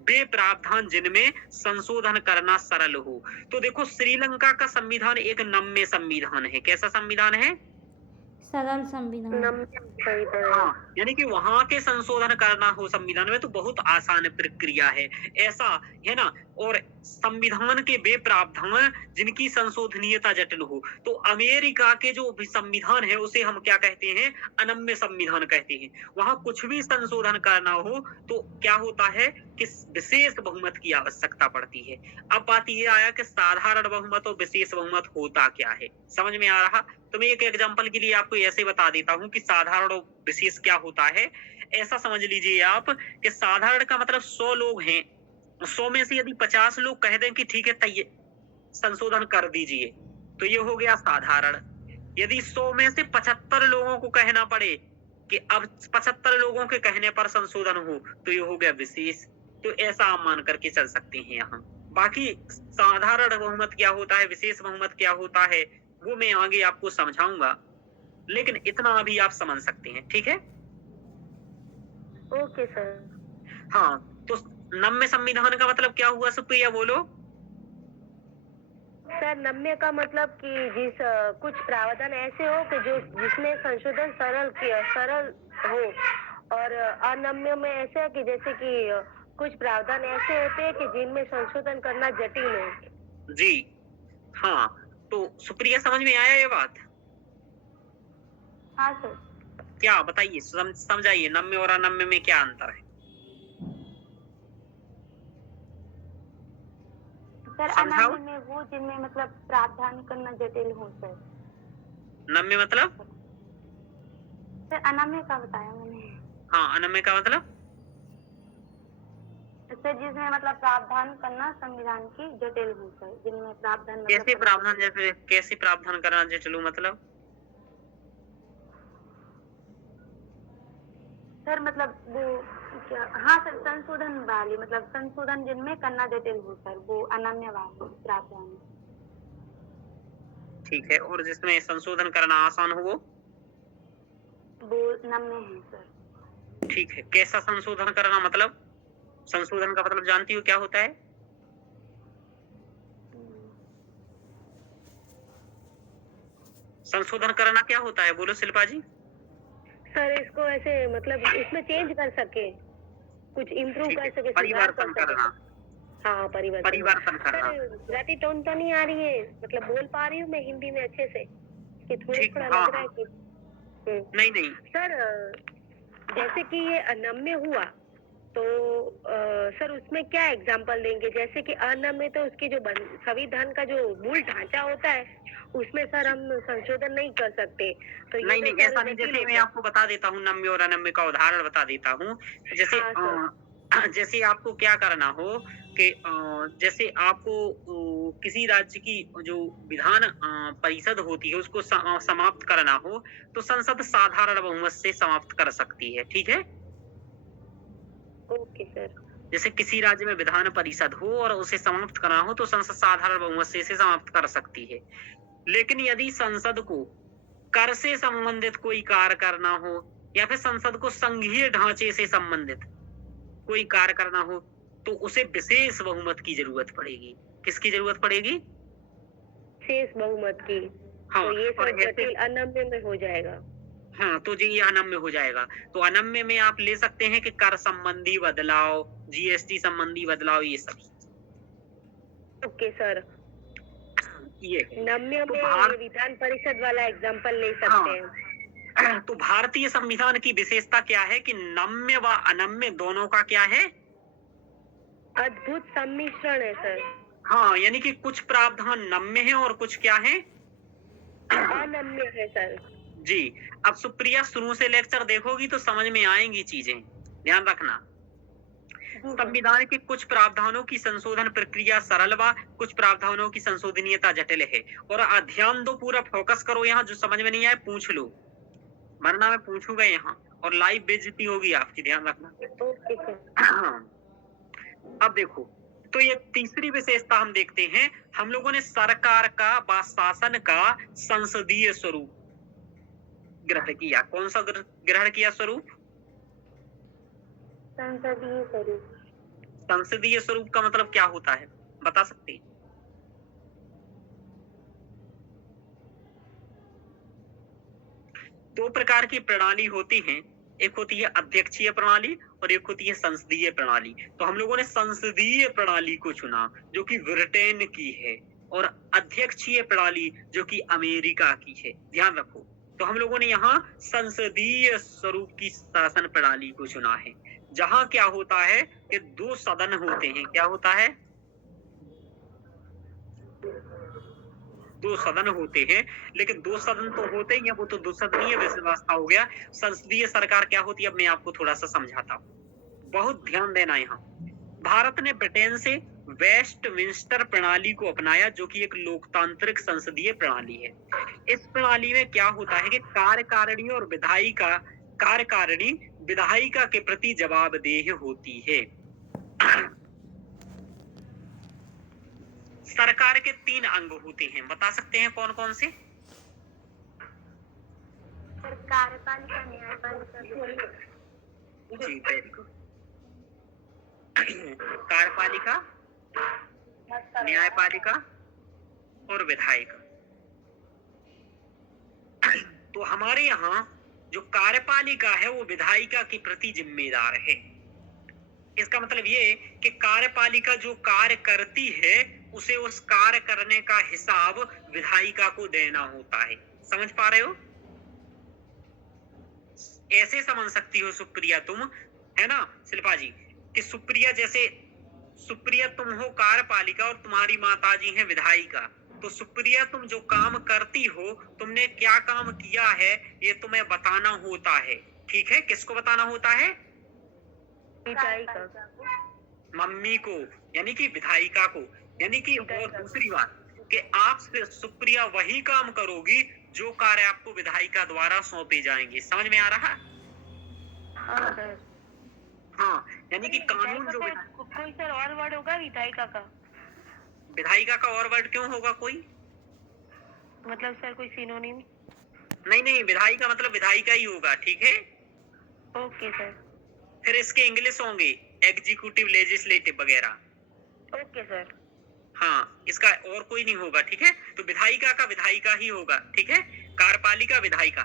वे प्रावधान जिनमें संशोधन करना सरल हो। तो देखो श्रीलंका का संविधान एक नम्य संविधान है। कैसा संविधान है? सरल संविधान। हाँ, यानी कि वहां के संशोधन करना हो संविधान में तो बहुत आसान प्रक्रिया है, ऐसा है ना। और संविधान के वे प्रावधान जिनकी संशोधनीयता जटिल हो, तो अमेरिका के जो भी संविधान है उसे हम क्या कहते हैं? अनम्य संविधान कहते हैं। वहां कुछ भी संशोधन करना हो तो क्या होता है कि विशेष बहुमत की आवश्यकता पड़ती है। अब बात ये आया कि साधारण बहुमत और विशेष बहुमत होता क्या है, समझ में आ रहा? तो मैं एक एग्जांपल के लिए आपको ऐसे बता देता हूँ कि साधारण और विशेष क्या होता है। ऐसा समझ लीजिए आप कि साधारण का मतलब 100 लोग हैं, 100 में से यदि 50 लोग कह दें कि ठीक है संशोधन कर दीजिए, तो ये हो गया साधारण। यदि 100 में से 75 लोगों को कहना पड़े कि अब 75 लोगों के कहने पर संशोधन हो, तो ये हो गया विशेष। तो ऐसा आप मान करके चल सकते हैं यहाँ। बाकी साधारण बहुमत क्या होता है, विशेष बहुमत क्या होता है, वो मैं आगे आपको समझाऊंगा, लेकिन इतना अभी आप समझ सकते हैं, ठीक है? Okay sir. हाँ, तो नम्य संविधान का मतलब क्या हुआ सुप्रिया, बोलो? सर नम्य का मतलब कि कुछ प्रावधान ऐसे हो कि जो जिसमें संशोधन सरल हो, और अनम्य में ऐसे है कि जैसे कि कुछ प्रावधान ऐसे होते हैं कि जिनमें संशोधन करना जटिल हो। जी हाँ, तो सुप्रिया समझ में आया ये बात? हाँ सर। क्या बताइए, समझाइए, नम्य और अनम्य में क्या अंतर है? सर समझाओ। अनम्य में वो जिनमें मतलब प्रावधान करना जटिल हो सर। नम्य मतलब? सर अनम्य का बताया मैंने। हाँ, अनम्य का मतलब? सर जिसमें मतलब प्रावधान करना संविधान की जटिल हो सर, जिनमें प्रावधान मतलब कैसे प्रावधान, जैसे कैसे प्रावधान करना जटिल मतलब? सर मतलब वो क्या, हाँ सर संशोधन वाली, मतलब संशोधन जिनमें करना जटिल हो सर, वो अनन्य वाली प्रावधान। ठीक है, और जिसमें संशोधन करना आसान हो वो नम्य है सर। ठीक है, कैसा संशोधन करना मतलब? संशोधन का मतलब जानती हो क्या होता है? संशोधन करना क्या होता है, बोलो शिल्पा जी? सर इसको ऐसे मतलब इसमें चेंज कर सके, कुछ इम्प्रूव ठीक कर है, सके, सुधार कर परिवर्तन सके। करना, हाँ परिवर्तन। परिवर्तन करना। सर गति टोन तो नहीं आ रही है, मतलब बोल पा रही हूँ मैं हिंदी में अच्छे से, कि थोड़ा ठीक है, थोड़ा हाँ लग रहा है हाँ, कि नहीं नहीं, सर जैसे कि ये अनम्य हुआ तो सर उसमें क्या एग्जाम्पल देंगे? जैसे कि अनम्य तो उसकी जो संविधान का जो मूल ढांचा होता है उसमें सर हम संशोधन नहीं कर सकते, तो ये नहीं तो नहीं, सर ऐसा नहीं, जटिल जैसे हो मैं गया। आपको बता देता हूँ, नम्य और अनम्य का उदाहरण बता देता हूँ। जैसे हाँ सर। जैसे आपको क्या करना हो कि जैसे आपको किसी राज्य की जो विधान परिषद होती है उसको समाप्त करना हो, तो संसद साधारण बहुमत से समाप्त कर सकती है, ठीक है? Okay sir. जैसे किसी राज्य में विधान परिषद हो और उसे समाप्त करना हो, तो संसद साधारण बहुमत से इसे समाप्त कर सकती है। लेकिन यदि संसद को कर से संबंधित कोई कार्य करना हो, या फिर संसद को संघीय ढांचे से संबंधित कोई कार्य करना हो, तो उसे विशेष बहुमत की जरूरत पड़ेगी। किसकी जरूरत पड़ेगी? शेष बहुमत की। हाँ, तो ये और सर ऐसे, जटिल अनम्य में हो जाएगा। हाँ, तो जी ये अनम्य हो जाएगा। तो अनम्य में आप ले सकते हैं कि कर संबंधी बदलाव, जीएसटी संबंधी बदलाव, ये सब ओके सर। ये है। नम्य तो में ये विधान परिषद वाला एग्जाम्पल ले सकते हैं। तो भारतीय संविधान की विशेषता क्या है कि नम्य व अनम्य दोनों का क्या है? अद्भुत सम्मिश्रण है सर। हाँ, यानी कि कुछ प्रावधान नम्य है और कुछ क्या है? अनम्य है सर। जी। अब सुप्रिया शुरू से लेक्चर देखोगी तो समझ में आएंगी चीजें, ध्यान रखना। संविधान के कुछ प्रावधानों की संशोधन प्रक्रिया सरल व कुछ प्रावधानों की संशोधनीयता जटिल है। और ध्यान दो, पूरा फोकस करो, यहाँ जो समझ में नहीं आए पूछ लो, वरना मैं पूछूंगा यहाँ और लाइव बेइज्जती होगी आपकी, ध्यान रखना। Okay sir. अब देखो, तो ये तीसरी विशेषता हम देखते हैं। हम लोगों ने सरकार का व शासन का संसदीय स्वरूप ग्रहण किया। कौन सा ग्रहण किया स्वरूप? संसदीय स्वरूप। संसदीय स्वरूप का मतलब क्या होता है, बता सकते हैं? दो प्रकार की प्रणाली होती हैं, एक होती है अध्यक्षीय प्रणाली और एक होती है संसदीय प्रणाली। तो हम लोगों ने संसदीय प्रणाली को चुना जो कि ब्रिटेन की है, और अध्यक्षीय प्रणाली जो कि अमेरिका की है, ध्यान रखो। तो हम लोगों ने यहाँ संसदीय स्वरूप की शासन प्रणाली को चुना है, जहां क्या होता है कि दो सदन होते हैं। क्या होता है? दो सदन होते हैं, लेकिन दो सदन तो होते ही हैं, वो तो दुसदनीय व्यवस्था हो गया। संसदीय सरकार क्या होती है, अब मैं आपको थोड़ा सा समझाता हूँ, बहुत ध्यान देना। यहाँ भारत ने ब्रिटेन से वेस्टमिंस्टर प्रणाली को अपनाया, जो कि एक लोकतांत्रिक संसदीय प्रणाली है। इस प्रणाली में क्या होता है कि कार्यकारिणी और विधायिका, कार्यकारिणी विधायिका के प्रति जवाबदेह होती है। सरकार के 3 अंग होते हैं, बता सकते हैं कौन कौन से? कार्यपालिका, न्यायपालिका। जी, वेरी गुड। कार्यपालिका, न्यायपालिका और विधायिका। तो हमारे यहाँ जो कार्यपालिका है वो विधायिका के प्रति जिम्मेदार है। इसका मतलब ये कि कार्यपालिका जो कार्य करती है उसे उस कार्य करने का हिसाब विधायिका को देना होता है। समझ पा रहे हो? ऐसे समझ सकती हो सुप्रिया तुम, है ना शिल्पा जी, कि सुप्रिया जैसे सुप्रिया तुम हो कार्यपालिका और तुम्हारी माताजी हैं विधायिका। तो सुप्रिया तुम जो काम करती हो, तुमने क्या काम किया है ये तुम्हें बताना होता है। ठीक है, किसको बताना होता है? विधायिका। मम्मी को, यानी कि विधायिका को। यानी कि और दूसरी बात कि आप सुप्रिया वही काम करोगी जो कार्य आपको विधायिका द्वारा सौंपे जाएंगे। समझ में आ रहा? हाँ सर। हाँ, यानी कि कानून जो कोई सर और वर्ड होगा विधायिका का? विधायिका का और वर्ड क्यों होगा कोई? मतलब सर कोई सिनोनिम? नहीं, विधायिका मतलब विधायिका ही होगा। ठीक है, ओके सर। फिर इसके इंग्लिश होंगे एग्जीक्यूटिव, लेजिस्लेटिव वगैरह। Okay sir. हाँ, इसका और कोई नहीं होगा। ठीक है, तो विधायिका का विधायिका ही होगा। ठीक है, कार्यपालिका विधायिका,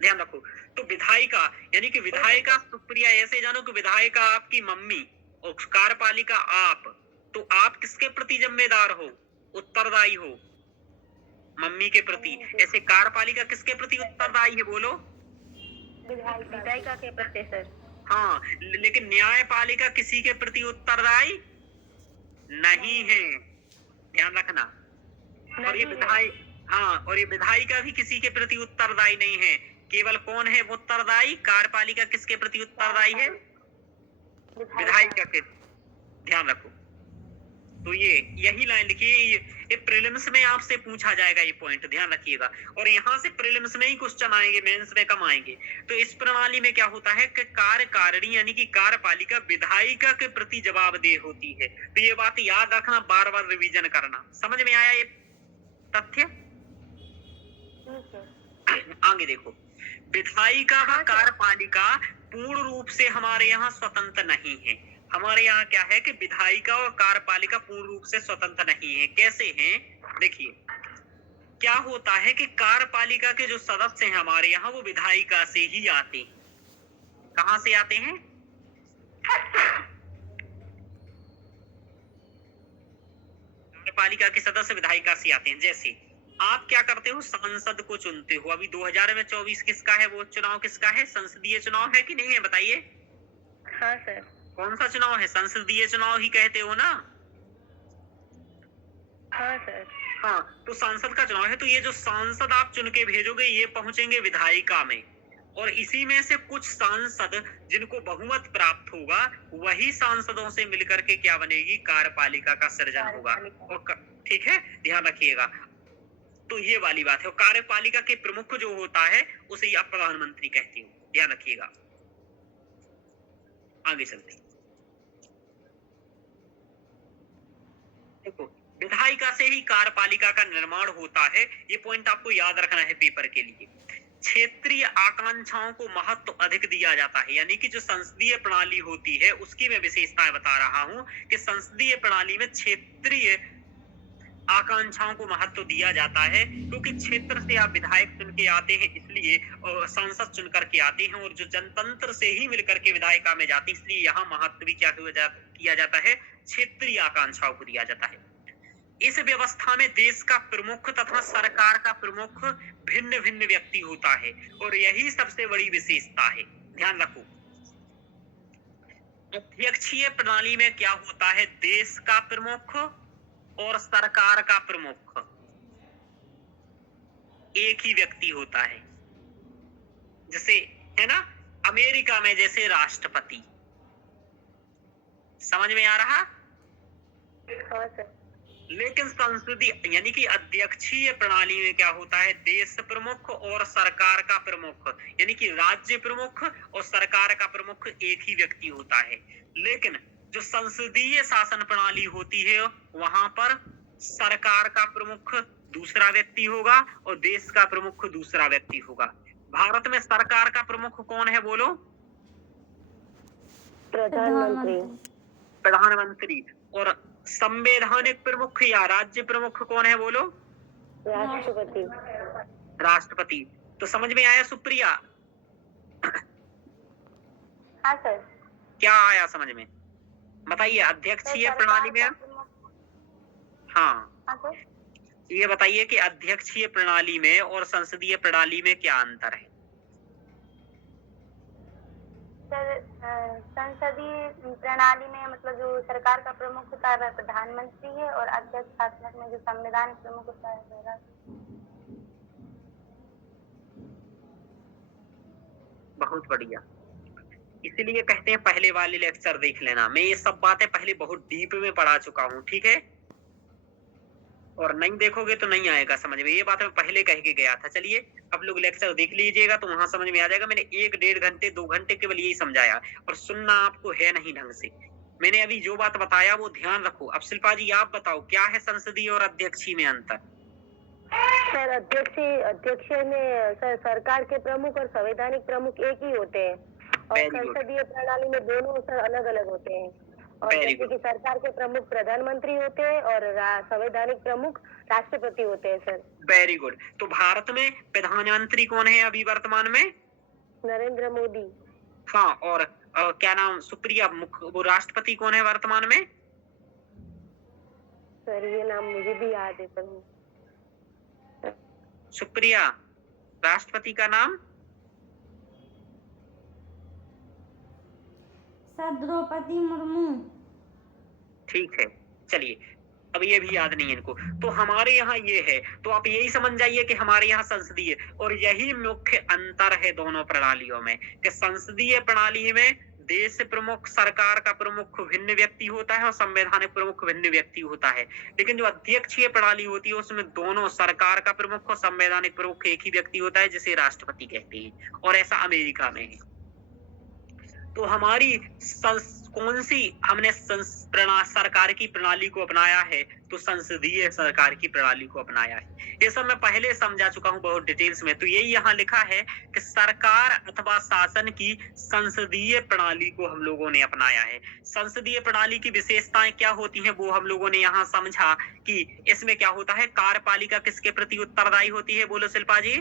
ध्यान रखो। तो विधायिका यानी कि विधायिका सुप्रिया, ऐसे जानो कि विधायिका आपकी मम्मी और कार्यपालिका आप। तो आप किसके प्रति जिम्मेदार हो? उत्तरदायी हो, मम्मी के प्रति। ऐसे कार्यपालिका किसके प्रति उत्तरदायी है? बोलो। विधायिका के प्रति सर। हाँ, लेकिन न्यायपालिका किसी के प्रति उत्तरदायी नहीं है, ध्यान रखना। और ये और ये विधायिका भी किसी के प्रति उत्तरदायी नहीं है। केवल कौन है वो उत्तरदायी? कार्यपालिका किसके प्रति उत्तरदायी है? विधायिका के। ध्यान रखो। तो ये यही लाइन लिखिए, ये प्रीलिम्स में आपसे पूछा जाएगा ये पॉइंट, ध्यान रखिएगा। और यहाँ से प्रीलिम्स में ही क्वेश्चन आएंगे, मेंस में कम आएंगे। तो इस प्रणाली में क्या होता है कि कार्यकारिणी यानी कि कार्यपालिका विधायिका के प्रति जवाबदेह होती है। तो ये बात याद रखना, बार बार रिवीजन करना। समझ में आया ये तथ्य? आगे देखो, विधायिका व कार्यपालिका पूर्ण रूप से हमारे यहाँ स्वतंत्र नहीं है। हमारे यहाँ क्या है कि विधायिका और कार्यपालिका पूर्ण रूप से स्वतंत्र नहीं है। कैसे हैं? देखिए, क्या होता है कि कार्यपालिका के जो सदस्य हैं हमारे यहाँ वो विधायिका से ही आते हैं। कहाँ से आते हैं? कार्यपालिका के सदस्य विधायिका से आते हैं। जैसे आप क्या करते हो? सांसद को चुनते हो। अभी 2024 किसका है? वो चुनाव किसका है? संसदीय चुनाव है कि नहीं है? बताइए। हाँ सर। कौन सा चुनाव है? संसदीय चुनाव ही कहते हो ना? हाँ सर। हाँ, तो सांसद का चुनाव है। तो ये जो सांसद आप चुन के भेजोगे ये पहुंचेंगे विधायिका में, और इसी में से कुछ सांसद जिनको बहुमत प्राप्त होगा वही सांसदों से मिलकर के क्या बनेगी? कार्यपालिका का सृजन होगा। और ठीक है, ध्यान रखिएगा। तो ये वाली बात है। और कार्यपालिका के प्रमुख जो होता है उसे आप प्रधानमंत्री कहते हो, ध्यान रखिएगा। आगे चलते हैं। देखो, विधायिका से ही कार्यपालिका का निर्माण होता है। ये पॉइंट आपको याद रखना है पेपर के लिए। क्षेत्रीय आकांक्षाओं को महत्व अधिक दिया जाता है, यानी कि जो संसदीय प्रणाली होती है उसकी मैं विशेषताएं बता रहा हूं कि संसदीय प्रणाली में क्षेत्रीय आकांक्षाओं को महत्व दिया जाता है, क्योंकि क्षेत्र से आप विधायक चुन के आते हैं इसलिए, और सांसद चुन करके आते हैं, और जो जनतंत्र से ही मिलकर के विधायिका में जाते हैं, इसलिए यहाँ महत्व भी क्या किया जाता है? क्षेत्रीय आकांक्षाओं को दिया जाता है। इस व्यवस्था में देश का प्रमुख तथा सरकार का प्रमुख भिन्न भिन्न व्यक्ति होता है, और यही सबसे बड़ी विशेषता है। ध्यान रखो, अध्यक्षीय प्रणाली में क्या होता है? देश का प्रमुख और सरकार का प्रमुख एक ही व्यक्ति होता है। जैसे है ना अमेरिका में जैसे राष्ट्रपति। समझ में आ रहा? हाँ सर। लेकिन संसदीय यानी कि अध्यक्षीय प्रणाली में क्या होता है? देश प्रमुख और सरकार का प्रमुख, यानी कि राज्य प्रमुख और सरकार का प्रमुख एक ही व्यक्ति होता है। लेकिन जो संसदीय शासन प्रणाली होती है वहां पर सरकार का प्रमुख दूसरा व्यक्ति होगा और देश का प्रमुख दूसरा व्यक्ति होगा। भारत में सरकार का प्रमुख कौन है बोलो? प्रधानमंत्री। प्रधानमंत्री। और संवैधानिक प्रमुख या राज्य प्रमुख कौन है बोलो? राष्ट्रपति। राष्ट्रपति। तो समझ में आया सुप्रिया? हाँ सर। क्या आया समझ में? बताइए अध्यक्षीय प्रणाली में। हाँ, ये बताइए कि अध्यक्षीय प्रणाली में और संसदीय प्रणाली में क्या अंतर है? सर संसदीय प्रणाली में मतलब जो सरकार का प्रमुख होता है वह प्रधानमंत्री है और अध्यक्ष शासक में जो संविधान प्रमुख होता है वह बहुत बढ़िया। इसीलिए कहते हैं पहले वाले लेक्चर देख लेना। मैं ये सब बातें पहले बहुत डीप में पढ़ा चुका हूँ, ठीक है? और नहीं देखोगे तो नहीं आएगा समझ में। ये बात मैं पहले कह के गया था। चलिए अब लोग लेक्चर देख लीजिएगा तो वहां समझ में आ जाएगा। मैंने 1-1.5 घंटे 2 घंटे केवल यही समझाया और सुनना आपको है नहीं ढंग से। मैंने अभी जो बात बताया वो ध्यान रखो। अब शिल्पा जी आप बताओ क्या है संसदीय और अध्यक्षीय में अंतर? सर अध्यक्ष में सर सरकार के प्रमुख और संवैधानिक प्रमुख एक ही होते हैं और संसदीय प्रणाली में दोनों सर अलग अलग होते हैं। और जैसे कि सरकार के प्रमुख प्रधानमंत्री होते हैं और संवैधानिक प्रमुख राष्ट्रपति होते हैं सर। Very good. तो भारत में प्रधानमंत्री कौन है अभी वर्तमान में? नरेंद्र मोदी। हाँ, और क्या नाम सुप्रिया वो राष्ट्रपति कौन है वर्तमान में? सर ये नाम मुझे भी याद है पर सुप्रिया राष्ट्रपति का नाम? सर द्रौपदी मुर्मू। ठीक है, चलिए अब ये भी याद नहीं है इनको। तो हमारे यहाँ ये है, तो आप यही समझ जाइए कि हमारे यहाँ संसदीय, और यही मुख्य अंतर है दोनों प्रणालियों में कि संसदीय प्रणाली में देश प्रमुख सरकार का प्रमुख भिन्न व्यक्ति होता है और संवैधानिक प्रमुख भिन्न व्यक्ति होता है। लेकिन जो अध्यक्षीय प्रणाली होती है उसमें दोनों सरकार का प्रमुख और संवैधानिक प्रमुख एक ही व्यक्ति होता है जिसे राष्ट्रपति कहते हैं, और ऐसा अमेरिका में है। तो हमारी कौन सी हमने सरकार की प्रणाली को अपनाया है? तो संसदीय सरकार की प्रणाली को अपनाया है। ये सब मैं पहले समझा चुका हूं बहुत डिटेल्स में। तो यही यहाँ लिखा है कि सरकार अथवा शासन की संसदीय प्रणाली को हम लोगों ने अपनाया है। संसदीय प्रणाली की विशेषताएं क्या होती हैं वो हम लोगों ने यहाँ समझा कि इसमें क्या होता है। कार्यपालिका किसके प्रति उत्तरदायी होती है बोलो शिल्पा जी?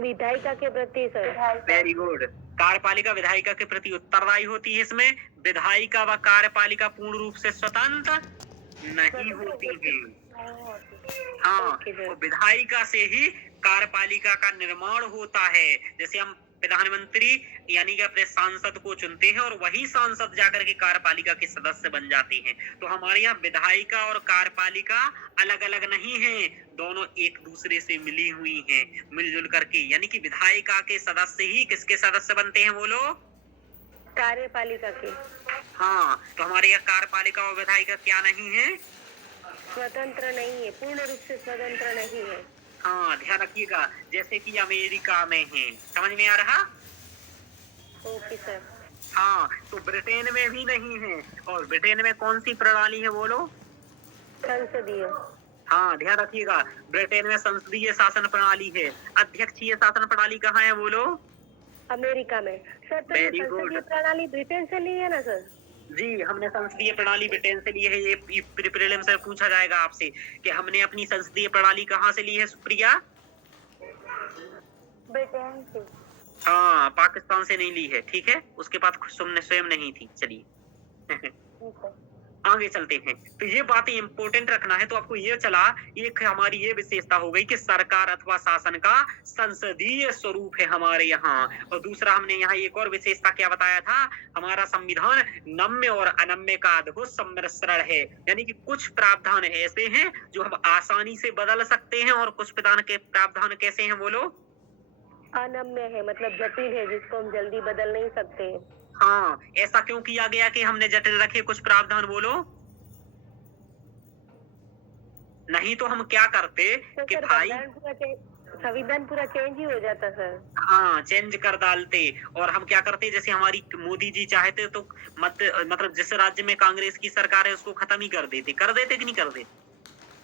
विधायिका के प्रति सर। Very good. कार्यपालिका विधायिका के प्रति उत्तरदायी होती है। इसमें विधायिका व कार्यपालिका पूर्ण रूप से स्वतंत्र नहीं होती है। हाँ, तो विधायिका से ही कार्यपालिका का निर्माण होता है। जैसे हम प्रधानमंत्री यानी कि अपने सांसद को चुनते हैं और वही सांसद जाकर के कार्यपालिका के सदस्य बन जाते हैं। तो हमारे यहाँ विधायिका और कार्यपालिका अलग अलग नहीं है, दोनों एक दूसरे से मिली हुई हैं, मिलजुल करके। यानी कि विधायिका के सदस्य ही किसके सदस्य बनते हैं बोलो? कार्यपालिका के। हाँ, तो हमारे यहाँ कार्यपालिका और विधायिका क्या नहीं है? स्वतंत्र नहीं है, पूर्ण रूप से स्वतंत्र नहीं है। हाँ, ध्यान रखिएगा। जैसे कि अमेरिका में है, समझ में आ रहा? Okay sir. हाँ, तो ब्रिटेन में भी नहीं है। और ब्रिटेन में कौन सी प्रणाली है बोलो? संसदीय। हाँ, ध्यान रखिएगा, ब्रिटेन में संसदीय शासन प्रणाली है। अध्यक्षीय शासन प्रणाली कहाँ है बोलो? अमेरिका में। सर तो संसदीय प्रणाली ब्रिटेन से ली है ना सर? जी, हमने संसदीय प्रणाली ब्रिटेन से ली है। ये प्रीलिम्स से पूछा जाएगा आपसे कि हमने अपनी संसदीय प्रणाली कहाँ से ली है सुप्रिया? ब्रिटेन से। हाँ, पाकिस्तान से नहीं ली है, ठीक है? उसके पास स्वयं नहीं थी। चलिए आगे चलते हैं। तो ये बातें इंपॉर्टेंट रखना है। तो आपको ये चला, एक हमारी ये विशेषता हो गई कि सरकार अथवा शासन का संसदीय स्वरूप है हमारे यहाँ। और दूसरा हमने यहाँ एक और विशेषता क्या बताया था, हमारा संविधान नम्य और अनम्य का अद्भुत सम्मिश्रण है। यानी कि कुछ प्रावधान ऐसे हैं जो हम आसानी से बदल सकते हैं और कुछ प्रावधान कैसे हैं बोलो? अनम्य है, मतलब जटिल है, जिसको हम जल्दी बदल नहीं सकते। हाँ, ऐसा क्यों किया गया कि हमने जटिल रखे कुछ प्रावधान बोलो? नहीं तो हम क्या करते तो कि भाई संविधान पूरा चेंज ही हो जाता सर। हाँ, चेंज कर डालते। और हम क्या करते, जैसे हमारी मोदी जी चाहते तो मतलब जिस राज्य में कांग्रेस की सरकार है उसको खत्म ही कर देते कि नहीं कर देते?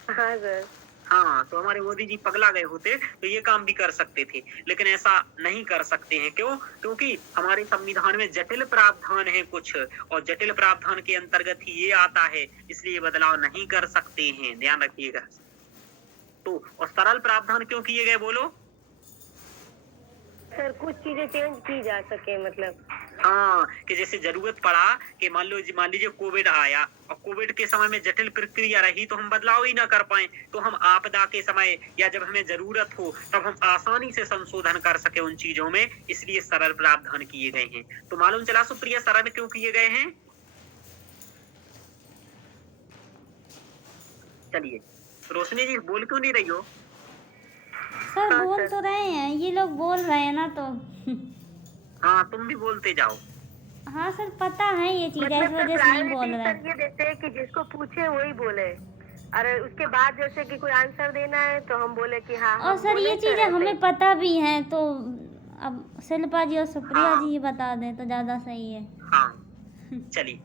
हाँ सर। हाँ, तो हमारे मोदी जी पगला गए होते तो ये काम भी कर सकते थे, लेकिन ऐसा नहीं कर सकते हैं। क्यों? क्योंकि हमारे संविधान में जटिल प्रावधान है कुछ, और जटिल प्रावधान के अंतर्गत ही ये आता है, इसलिए बदलाव नहीं कर सकते हैं, ध्यान रखिएगा। तो और सरल प्रावधान क्यों किए गए बोलो? सर कुछ चीजें चेंज की जा सके मतलब। हाँ, कि जैसे जरूरत पड़ा कि मान लीजिए कोविड आया और कोविड के समय में जटिल प्रक्रिया रही तो हम बदलाव ही ना कर पाए, तो हम आपदा के समय या जब हमें जरूरत हो तब हम आसानी से संशोधन कर सके उन चीजों में, इसलिए सरल प्रावधान किए गए हैं। तो मालूम चला सुप्रिया सरल क्यों किए गए हैं? चलिए, रोशनी जी बोल क्यों नहीं रही हो? सर हाँ बोल सर। तो रहे हैं, ये लोग बोल रहे हैं ना तो। हाँ, तुम भी बोलते जाओ। हाँ सर, पता है ये चीज़, इस मतलब वजह सर से नहीं बोल प्रायोरिटी रहे। सर ये देते हैं कि जिसको पूछे वही बोले, और उसके बाद जैसे कि कोई आंसर देना है तो हम बोले कि हाँ और हम सर बोले ये सर चीज़ें ऐसे। हमें पता भी हैं, तो अब शिल्पा जी और सुप्रिया हाँ। जी ही बता दें तो ज़्यादा सही है। हाँ, चलिए।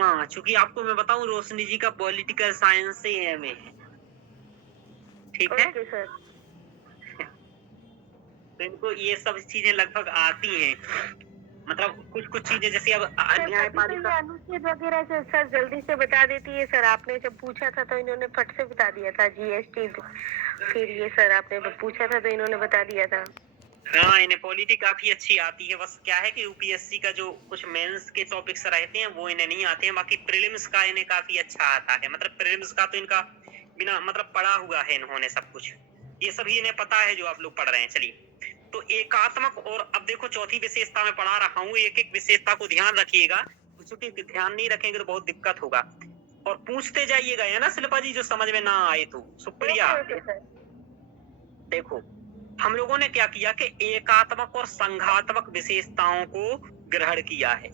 हाँ, चूंकि आपको मैं बताऊं रोशनी जी का पॉलिटिकल साइंस से एमए है, ठीक है? Okay sir. तो इनको ये सब चीजें लगभग आती हैं, मतलब कुछ कुछ चीजें जैसे अब सर कभी तो ये न्यायपालिका। अनुच्छेद वगैरह से सर जल्दी से बता देती है सर, आपने जब पूछा था तो इन्होंने फट से बता दिया था जीएसटी, फिर ये सर आपने पूछा था तो इन्होंने बता दिया था। हाँ, इन्हें पॉलिटी काफी अच्छी आती है, बस क्या है कि यूपीएससी का जो कुछ मेंस के टॉपिक्स रहते हैं वो इन्हें नहीं आते हैं, बाकी प्रीलिम्स का इन्हें काफी अच्छा आता है। मतलब प्रीलिम्स का तो इनका बिना मतलब पढ़ा हुआ है इन्होंने सब कुछ, ये सभी इन्हें पता है जो आप लोग पढ़ रहे हैं। चलिए, तो एकात्मक, और अब देखो चौथी विशेषता में पढ़ा रहा हूँ, एक एक विशेषता को ध्यान रखिएगा, क्योंकि ध्यान नहीं रखेंगे तो बहुत दिक्कत होगा, और पूछते जाइएगा, है ना शिल्पा जी, जो समझ में ना आए तो। Supriya okay sir. देखो, हम लोगों ने क्या किया कि एकात्मक और संघात्मक विशेषताओं को ग्रहण किया है।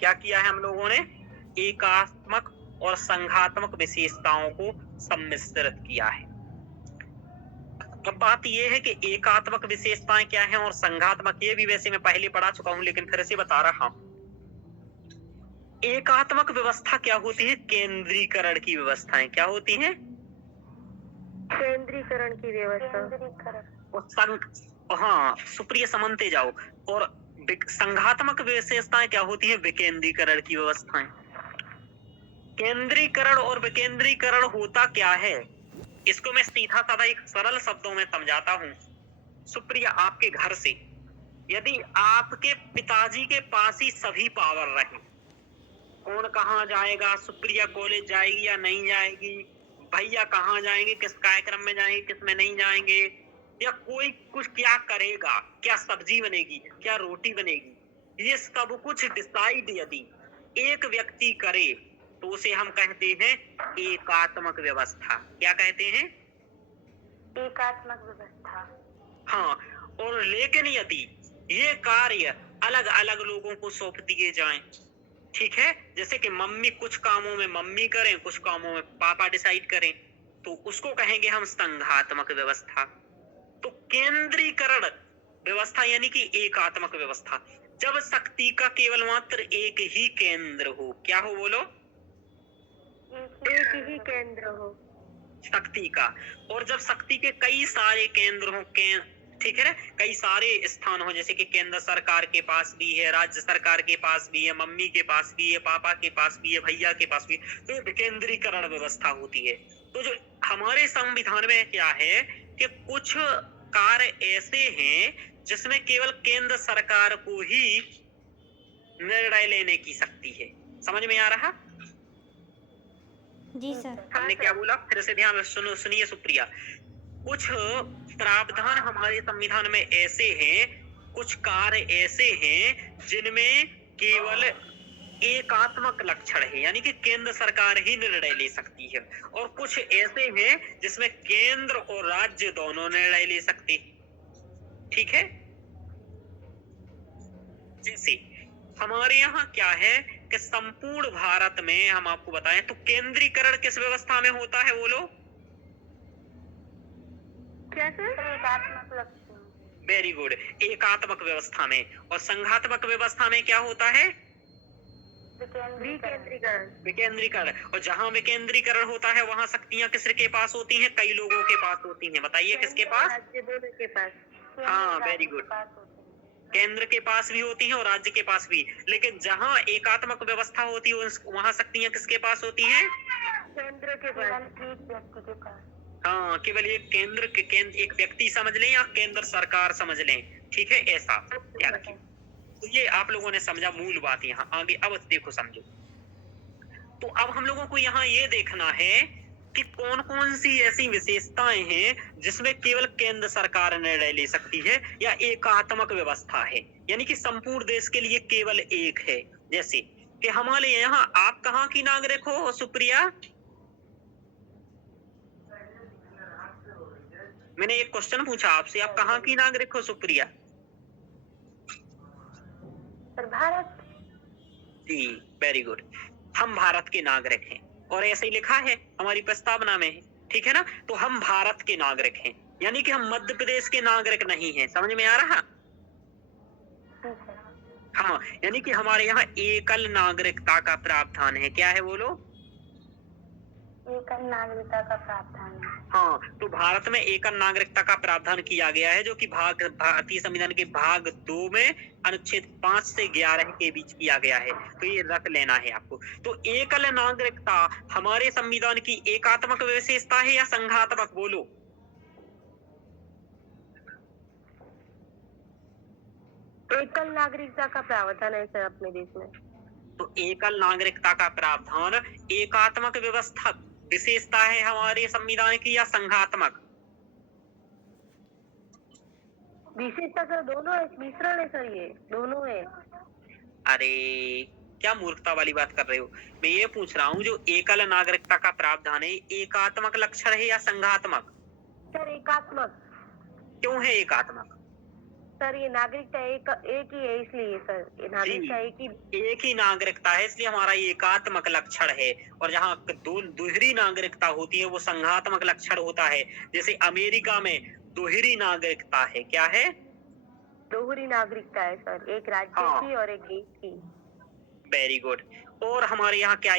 क्या किया है हम लोगों ने? एकात्मक और संघात्मक विशेषताओं को सम्मिश्रित किया है। अब बात यह है कि एकात्मक विशेषताएं क्या हैं और संघात्मक, ये भी वैसे मैं पहले पढ़ा चुका हूं लेकिन फिर से बता रहा हूं। एकात्मक व्यवस्था क्या होती है? केंद्रीकरण की व्यवस्थाएं क्या होती हैं? केंद्रीकरण की व्यवस्था। हाँ, सुप्रिय समझते जाओ। और संघात्मक विशेषताएं क्या होती है? विकेंद्रीकरण की व्यवस्थाएं। केंद्रीकरण और विकेंद्रीकरण होता क्या है, इसको मैं सीधा साधा एक सरल शब्दों में समझाता हूँ। सुप्रिया, आपके घर से यदि आपके पिताजी के पास ही सभी पावर रहे, कौन कहाँ जाएगा, सुप्रिया कॉलेज जाएगी या नहीं जाएगी, भैया कहाँ जाएंगे, किस कार्यक्रम में जाएंगे, किस में नहीं जाएंगे, या कोई कुछ क्या करेगा, क्या सब्जी बनेगी, क्या रोटी बनेगी, ये सब कुछ डिसाइड यदि एक व्यक्ति करे तो उसे हम कहते हैं एकात्मक व्यवस्था। क्या कहते हैं? एकात्मक व्यवस्था। हाँ, और लेकिन यदि ये कार्य अलग अलग लोगों को सौंप दिए जाएं, ठीक है, जैसे कि मम्मी कुछ कामों में मम्मी करें, कुछ कामों में पापा डिसाइड करें, तो उसको कहेंगे हम संघात्मक व्यवस्था। तो केंद्रीकरण व्यवस्था यानी कि एकात्मक व्यवस्था, जब शक्ति का केवल मात्र एक ही केंद्र हो। क्या हो बोलो? एक ही केंद्र हो शक्ति का। और जब शक्ति के कई सारे केंद्र हो, ठीक है ना, कई सारे स्थान हो, जैसे कि केंद्र सरकार के पास भी है, राज्य सरकार के पास भी है, मम्मी के पास भी है, पापा के पास भी है, भैया के पास भी है, तो विकेंद्रीकरण व्यवस्था होती है। तो जो हमारे संविधान में क्या है कि कुछ कार्य ऐसे हैं जिसमें केवल केंद्र सरकार को ही निर्णय लेने की शक्ति है। समझ में आ रहा? जी सर। हमने क्या बोला, फिर से ध्यान सुनिए सुप्रिया। कुछ प्रावधान हमारे संविधान में ऐसे हैं, कुछ कार्य ऐसे हैं जिनमें केवल एकात्मक लक्षण है, यानी कि केंद्र सरकार ही निर्णय ले सकती है, और कुछ ऐसे हैं जिसमें केंद्र और राज्य दोनों निर्णय ले सकते। ठीक है, जैसे हमारे यहाँ क्या है कि संपूर्ण भारत में हम आपको बताएं तो केंद्रीकरण किस व्यवस्था में होता है बोलो? क्या सर? एकात्मक लक्षण। वेरी गुड, एकात्मक व्यवस्था में। और संघात्मक व्यवस्था में क्या होता है? विकेंद्रीकरण। विकेंद्रीकरण। और जहाँ विकेंद्रीकरण होता है वहाँ शक्तियाँ किसके पास होती हैं? कई लोगों के पास होती हैं। बताइए किसके पास? राज्य दोनों के पास। हाँ, वेरी गुड। केंद्र के पास भी होती हैं और राज्य के पास भी। लेकिन जहाँ एकात्मक व्यवस्था होती है वहाँ शक्तियाँ किसके पास होती हैं? केंद्र के पास। एक व्यक्ति के पास। हाँ, केवल एक केंद्र एक व्यक्ति समझ लें या केंद्र सरकार समझ लें, ठीक है, ऐसा ध्यान रखिए। तो ये आप लोगों ने समझा मूल बात। यहाँ आगे अब देखो समझो। तो अब हम लोगों को यहाँ ये देखना है कि कौन कौन सी ऐसी विशेषताएं हैं जिसमें केवल केंद्र सरकार निर्णय ले सकती है या एकात्मक व्यवस्था है, यानी कि संपूर्ण देश के लिए केवल एक है। जैसे कि हमारे यहाँ, आप कहाँ की नागरिक हो सुप्रिया? मैंने एक क्वेश्चन पूछा आपसे, आप कहाँ की नागरिक हो सुप्रिया? भारत। जी, वेरी गुड। हम भारत के नागरिक हैं और ऐसे ही लिखा है हमारी प्रस्तावना में, ठीक है ना? तो हम भारत के नागरिक हैं, यानी कि हम मध्य प्रदेश के नागरिक नहीं हैं। समझ में आ रहा? हाँ, यानी कि हमारे यहाँ एकल नागरिकता का प्रावधान है। क्या है बोलो? एकल नागरिकता का प्रावधान है। हाँ, तो भारत में एकल नागरिकता का प्रावधान किया गया है, जो कि भारतीय संविधान के भाग 2 में अनुच्छेद 5 से 11 के बीच किया गया है। तो ये रख लेना है आपको। तो एकल नागरिकता हमारे संविधान की एकात्मक विशेषता है या संघात्मक? बोलो। एकल नागरिकता का प्रावधान है सर अपने देश में। तो एकल नागरिकता का प्रावधान एकात्मक व्यवस्था विशेषता है हमारे संविधान की या संघात्मक? विशेषता सर दोनों है, मिश्रण है सर, ये दोनों है। अरे क्या मूर्खता वाली बात कर रहे हो? मैं ये पूछ रहा हूँ, जो एकल नागरिकता का प्रावधान है एकात्मक लक्षण है या संघात्मक? सर एकात्मक। क्यों है एकात्मक? सर ये नागरिकता एक ही है, इसलिए सर ये नागरिकता एक ही नागरिकता है, इसलिए हमारा ये एकात्मक लक्षण है। और जहाँ दोहरी नागरिकता होती है वो संघात्मक लक्षण होता है। जैसे अमेरिका में दोहरी नागरिकता है। क्या है? दोहरी नागरिकता है सर, एक राज्य की और एक देश की। Very good. और हमारे यहाँ क्या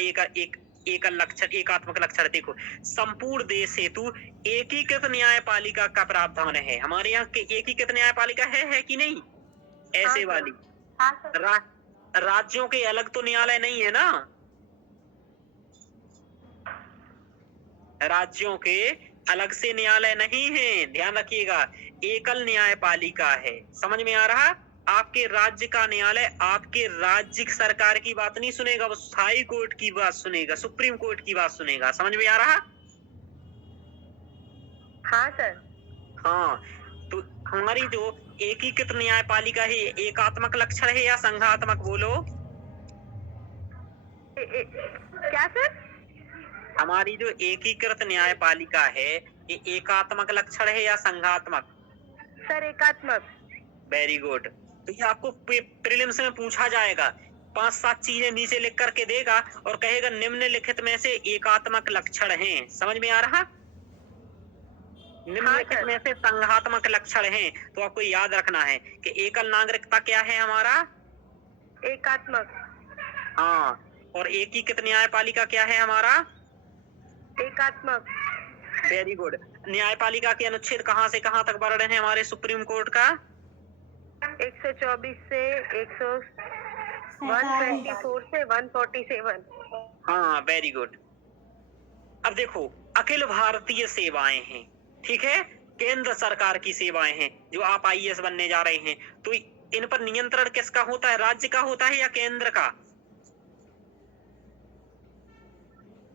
एकल लक्षण, एकात्मक लक्षण देखो, संपूर्ण देश हेतु एकीकृत न्यायपालिका का प्रावधान है। हमारे यहाँ के एकीकृत न्यायपालिका है कि नहीं? ऐसे हाँ, वाली। हाँ, सर। राज्यों के अलग तो न्यायालय नहीं है ना? राज्यों के अलग से न्यायालय नहीं है, ध्यान रखिएगा। एकल न्यायपालिका है। समझ में आ रहा? आपके राज्य का न्यायालय आपके राज्य सरकार की बात नहीं सुनेगा, वो हाई कोर्ट की बात सुनेगा, सुप्रीम कोर्ट की बात सुनेगा। समझ में आ रहा? हाँ सर। हाँ, तो हमारी जो एकीकृत न्यायपालिका है एकात्मक लक्षण है या संघात्मक? बोलो। क्या सर? हमारी जो एकीकृत न्यायपालिका है ये एकात्मक लक्षण है या संघात्मक? सर एकात्मक। Very good. तो ये आपको प्रीलिम्स में पूछा जाएगा। 5-7 चीजें नीचे लिख करके देगा और कहेगा निम्नलिखित में से एकात्मक लक्षण हैं। समझ में आ रहा? निम्नलिखित में से संघात्मक लक्षण हैं। तो आपको याद रखना है कि एकल नागरिकता क्या है हमारा? एकात्मक। हाँ, और एकीकृत न्यायपालिका क्या है हमारा? एकात्मक। Very good. न्यायपालिका के अनुच्छेद कहाँ से कहाँ तक वर्णन है हमारे सुप्रीम कोर्ट का? 124 से 124 से 147। हाँ, वेरी गुड। अब देखो, अखिल भारतीय सेवाएं हैं, ठीक है, केंद्र सरकार की सेवाएं हैं। जो आप आईएएस बनने जा रहे हैं, तो इन पर नियंत्रण किसका होता है? राज्य का होता है या केंद्र का?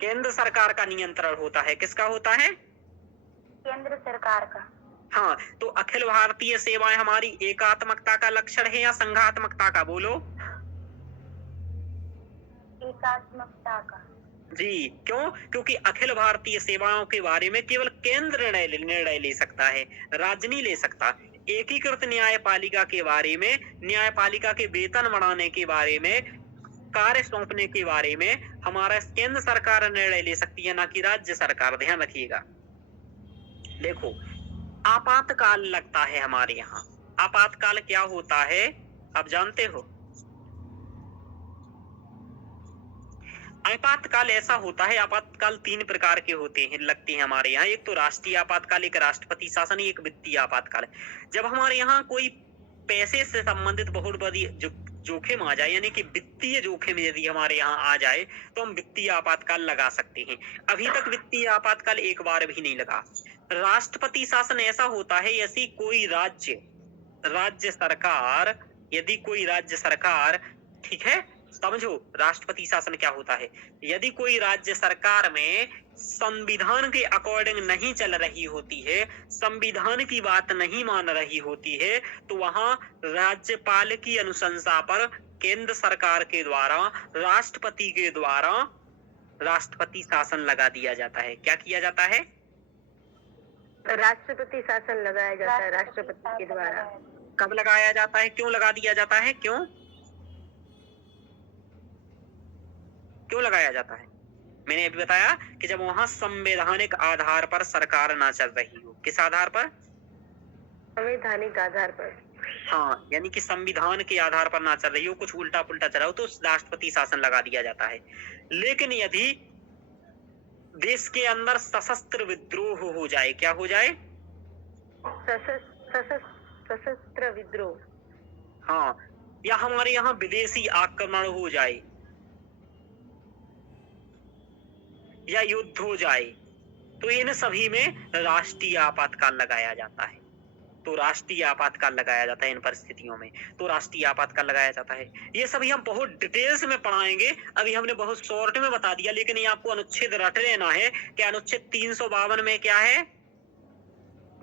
केंद्र सरकार का नियंत्रण होता है। किसका होता है? केंद्र सरकार का। हाँ, तो अखिल भारतीय सेवाएं हमारी एकात्मकता का लक्षण है या संघात्मकता का? बोलो। एकात्मकता का। जी, क्यों? क्योंकि अखिल भारतीय सेवाओं के बारे में केवल केंद्र निर्णय ले सकता है, राज्य नहीं ले सकता। एकीकृत न्यायपालिका के बारे में, न्यायपालिका के वेतन बढ़ाने के बारे में, कार्य सौंपने के बारे में हमारा केंद्र सरकार निर्णय ले सकती है, ना कि राज्य सरकार। ध्यान रखिएगा। देखो, आपातकाल लगता है हमारे यहाँ। आपातकाल क्या होता है आप जानते हो? आपातकाल ऐसा होता है, आपातकाल 3 प्रकार के होते हैं, लगते हैं हमारे यहाँ। एक तो राष्ट्रीय आपातकाल, एक राष्ट्रपति शासन, एक वित्तीय आपातकाल। जब हमारे यहाँ कोई पैसे से संबंधित बहुत बड़ी जोखिम आ जाए, यानी कि वित्तीय जोखिम यदि हमारे यहाँ आ जाए, तो हम वित्तीय आपातकाल लगा सकते हैं। अभी तक वित्तीय आपातकाल एक बार भी नहीं लगा। राष्ट्रपति शासन ऐसा होता है, यदि कोई राज्य सरकार, यदि कोई राज्य सरकार, ठीक है, समझो राष्ट्रपति शासन क्या होता है। यदि कोई राज्य सरकार में संविधान के अकॉर्डिंग नहीं चल रही होती है, संविधान की बात नहीं मान रही होती है, तो वहां राज्यपाल की अनुशंसा पर केंद्र सरकार के द्वारा, राष्ट्रपति के द्वारा राष्ट्रपति शासन लगा दिया जाता है। क्या किया जाता है? राष्ट्रपति शासन लगाया जाता है राष्ट्रपति के द्वारा। कब लगाया जाता है? क्यों लगा दिया जाता है? क्यों लगाया जाता है? मैंने अभी बताया कि जब वहां संवैधानिक आधार पर सरकार ना चल रही हो। किस आधार पर? संवैधानिक आधार पर। हाँ, यानी कि संविधान के आधार पर ना चल रही हो, कुछ उल्टा पुल्टा चला हो, तो राष्ट्रपति शासन लगा दिया जाता है। लेकिन यदि देश के अंदर सशस्त्र विद्रोह हो जाए, क्या हो जाए? सशस्त्र विद्रोह। हाँ, या हमारे यहाँ विदेशी आक्रमण हो जाए, या युद्ध हो जाए, तो इन सभी में राष्ट्रीय आपातकाल लगाया जाता है। तो राष्ट्रीय आपातकाल लगाया जाता है इन परिस्थितियों में, तो राष्ट्रीय आपातकाल लगाया जाता है। ये सभी हम बहुत डिटेल्स में पढ़ाएंगे, अभी हमने बहुत शॉर्ट में बता दिया, लेकिन ये आपको अनुच्छेद रट लेना है कि अनुच्छेद 352 में क्या है?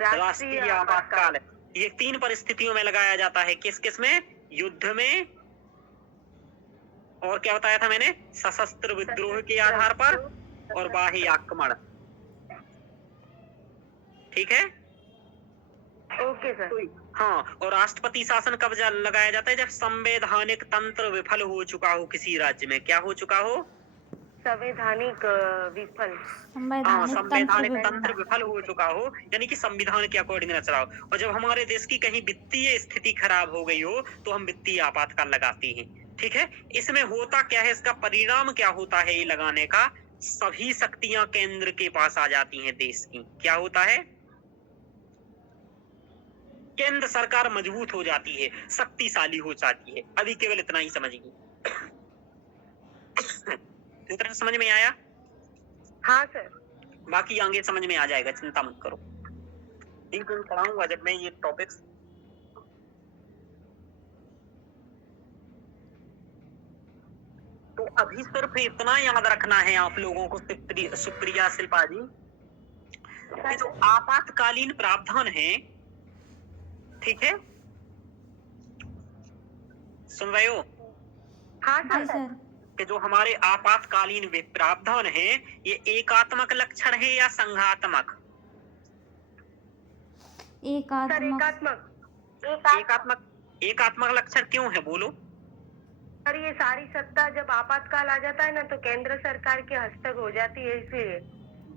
राष्ट्रीय आपातकाल। ये 3 परिस्थितियों में लगाया जाता है। किस किस में? युद्ध में, और क्या बताया था मैंने? सशस्त्र विद्रोह के आधार पर, और बाह्य आक्रमण। ठीक है? Okay sir. हाँ, और राष्ट्रपति शासन कब लगाया जाता है? जब संवैधानिक तंत्र विफल हो चुका हो किसी राज्य में। क्या हो चुका हो? संवैधानिक विफल। संवैधानिक तंत्र विफल हो चुका हो, यानी कि संविधान के अकॉर्डिंग न चला हो। और जब हमारे देश की कहीं वित्तीय स्थिति खराब हो गई हो, तो हम वित्तीय आपातकाल लगाते हैं। ठीक है? इसमें होता क्या है, इसका परिणाम क्या होता है ये लगाने का? सभी शक्तियां केंद्र के पास आ जाती हैं देश की। क्या होता है? केंद्र सरकार मजबूत हो जाती है, शक्तिशाली हो जाती है। अभी केवल इतना ही समझिए। इतना समझ में आया? हाँ सर। बाकी आगे समझ में आ जाएगा, चिंता मत करो। एक दिन पढ़ाऊंगा जब मैं ये टॉपिक्स। तो अभी सिर्फ इतना याद रखना है आप लोगों को, सुप्रिया, शिल्पा जी, कि जो आपातकालीन प्रावधान है, ठीक है, सुन रहे हो? हाँ सर। कि जो हमारे आपातकालीन प्रावधान है, ये एकात्मक लक्षण है या संघात्मक? एकात्मक लक्षण क्यों है, बोलो? सर, ये सारी सत्ता जब आपातकाल आ जाता है ना, तो केंद्र सरकार के हस्तक हो जाती है, इसलिए।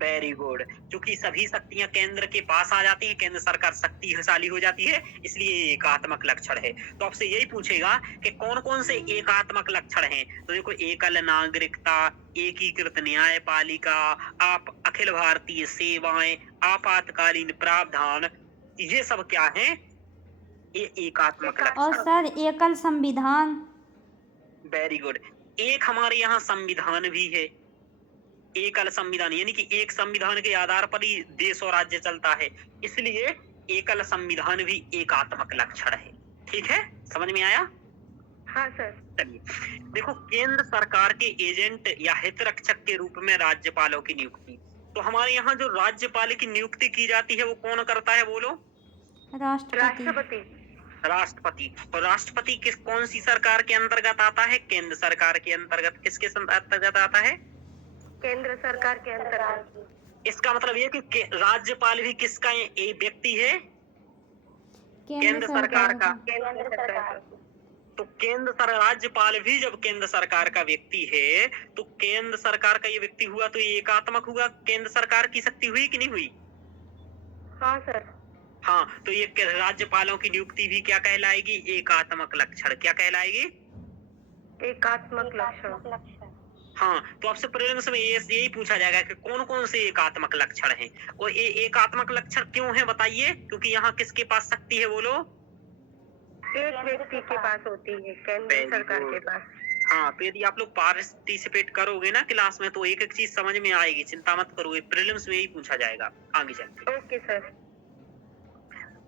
Very good. क्योंकि सभी शक्तियां केंद्र के पास आ जाती है, केंद्र सरकार शक्तिशाली हो जाती है, इसलिए ये एकात्मक लक्षण है। तो आपसे यही पूछेगा कि कौन कौन से एकात्मक लक्षण हैं। तो देखो, एकल नागरिकता, एकीकृत न्यायपालिका, आप अखिल भारतीय सेवाएं, आपातकालीन प्रावधान, ये सब क्या है? ये एकात्मक लक्षण। और सर, एकल संविधान। Very good. एक हमारे यहाँ संविधान भी है, एकल संविधान, यानी कि एक संविधान के आधार पर ही देश और राज्य चलता है, इसलिए एकल संविधान भी एकात्मक लक्षण है। ठीक है? समझ में आया? हाँ सर। चलिए देखो, केंद्र सरकार के एजेंट या हित रक्षक के रूप में राज्यपालों की नियुक्ति। तो हमारे यहाँ जो राज्यपाल की नियुक्ति की जाती है, वो कौन करता है, बोलो? राष्ट्रपति। और राष्ट्रपति कौन सी सरकार के अंतर्गत आता है? केंद्र सरकार के अंतर्गत। किसके अंतर्गत आता है? केंद्र सरकार के अंतर्गत। इसका मतलब ये कि राज्यपाल भी किसका एक व्यक्ति है? केंद्र सरकार का। तो राज्यपाल भी जब केंद्र सरकार का व्यक्ति है, तो केंद्र सरकार का ये व्यक्ति हुआ, तो ये एकात्मक हुआ, केंद्र सरकार की शक्ति हुई कि नहीं हुई? हाँ सर। हाँ, तो ये राज्यपालों की नियुक्ति भी क्या कहलाएगी? एकात्मक लक्षण। क्या कहलाएगी? एकात्मक लक्षण। हाँ, तो आपसे प्रीलिम्स में यही पूछा जाएगा कि कौन कौन से एकात्मक लक्षण हैं, और ये एकात्मक लक्षण क्यों है बताइए, क्योंकि यहाँ किसके पास शक्ति है बोलो? एक व्यक्ति के पास होती है, केंद्र Very सरकार good. के पास। हाँ, तो यदि आप लोग पार्टिसिपेट करोगे ना क्लास में तो एक एक चीज समझ में आएगी, चिंता मत करो, ये प्रीलिम्स में ही पूछा जाएगा आगे चल के। Okay sir.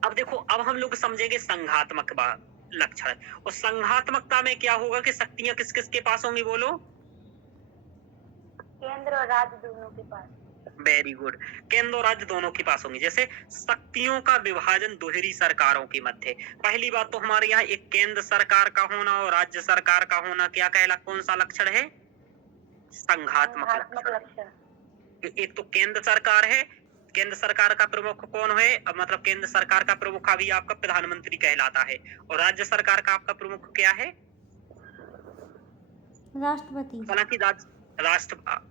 अब देखो, अब हम लोग समझेंगे संघात्मक लक्षण, और संघात्मकता में क्या होगा कि शक्तियां किस किस के पास होंगी बोलो? केंद्र और राज्य दोनों के पास। वेरी गुड, केंद्र और राज्य दोनों के पास होंगी। जैसे शक्तियों का विभाजन दोहरी सरकारों के मध्य, पहली बात तो हमारे यहाँ एक केंद्र सरकार का होना और राज्य सरकार का होना क्या कहला, कौन सा लक्षण है? संघात्मक लक्षण। एक तो केंद्र सरकार है, केंद्र सरकार का प्रमुख कौन है, अब मतलब केंद्र सरकार का प्रमुख अभी आपका प्रधानमंत्री कहलाता है, और राज्य सरकार का आपका प्रमुख क्या है? राष्ट्रपति।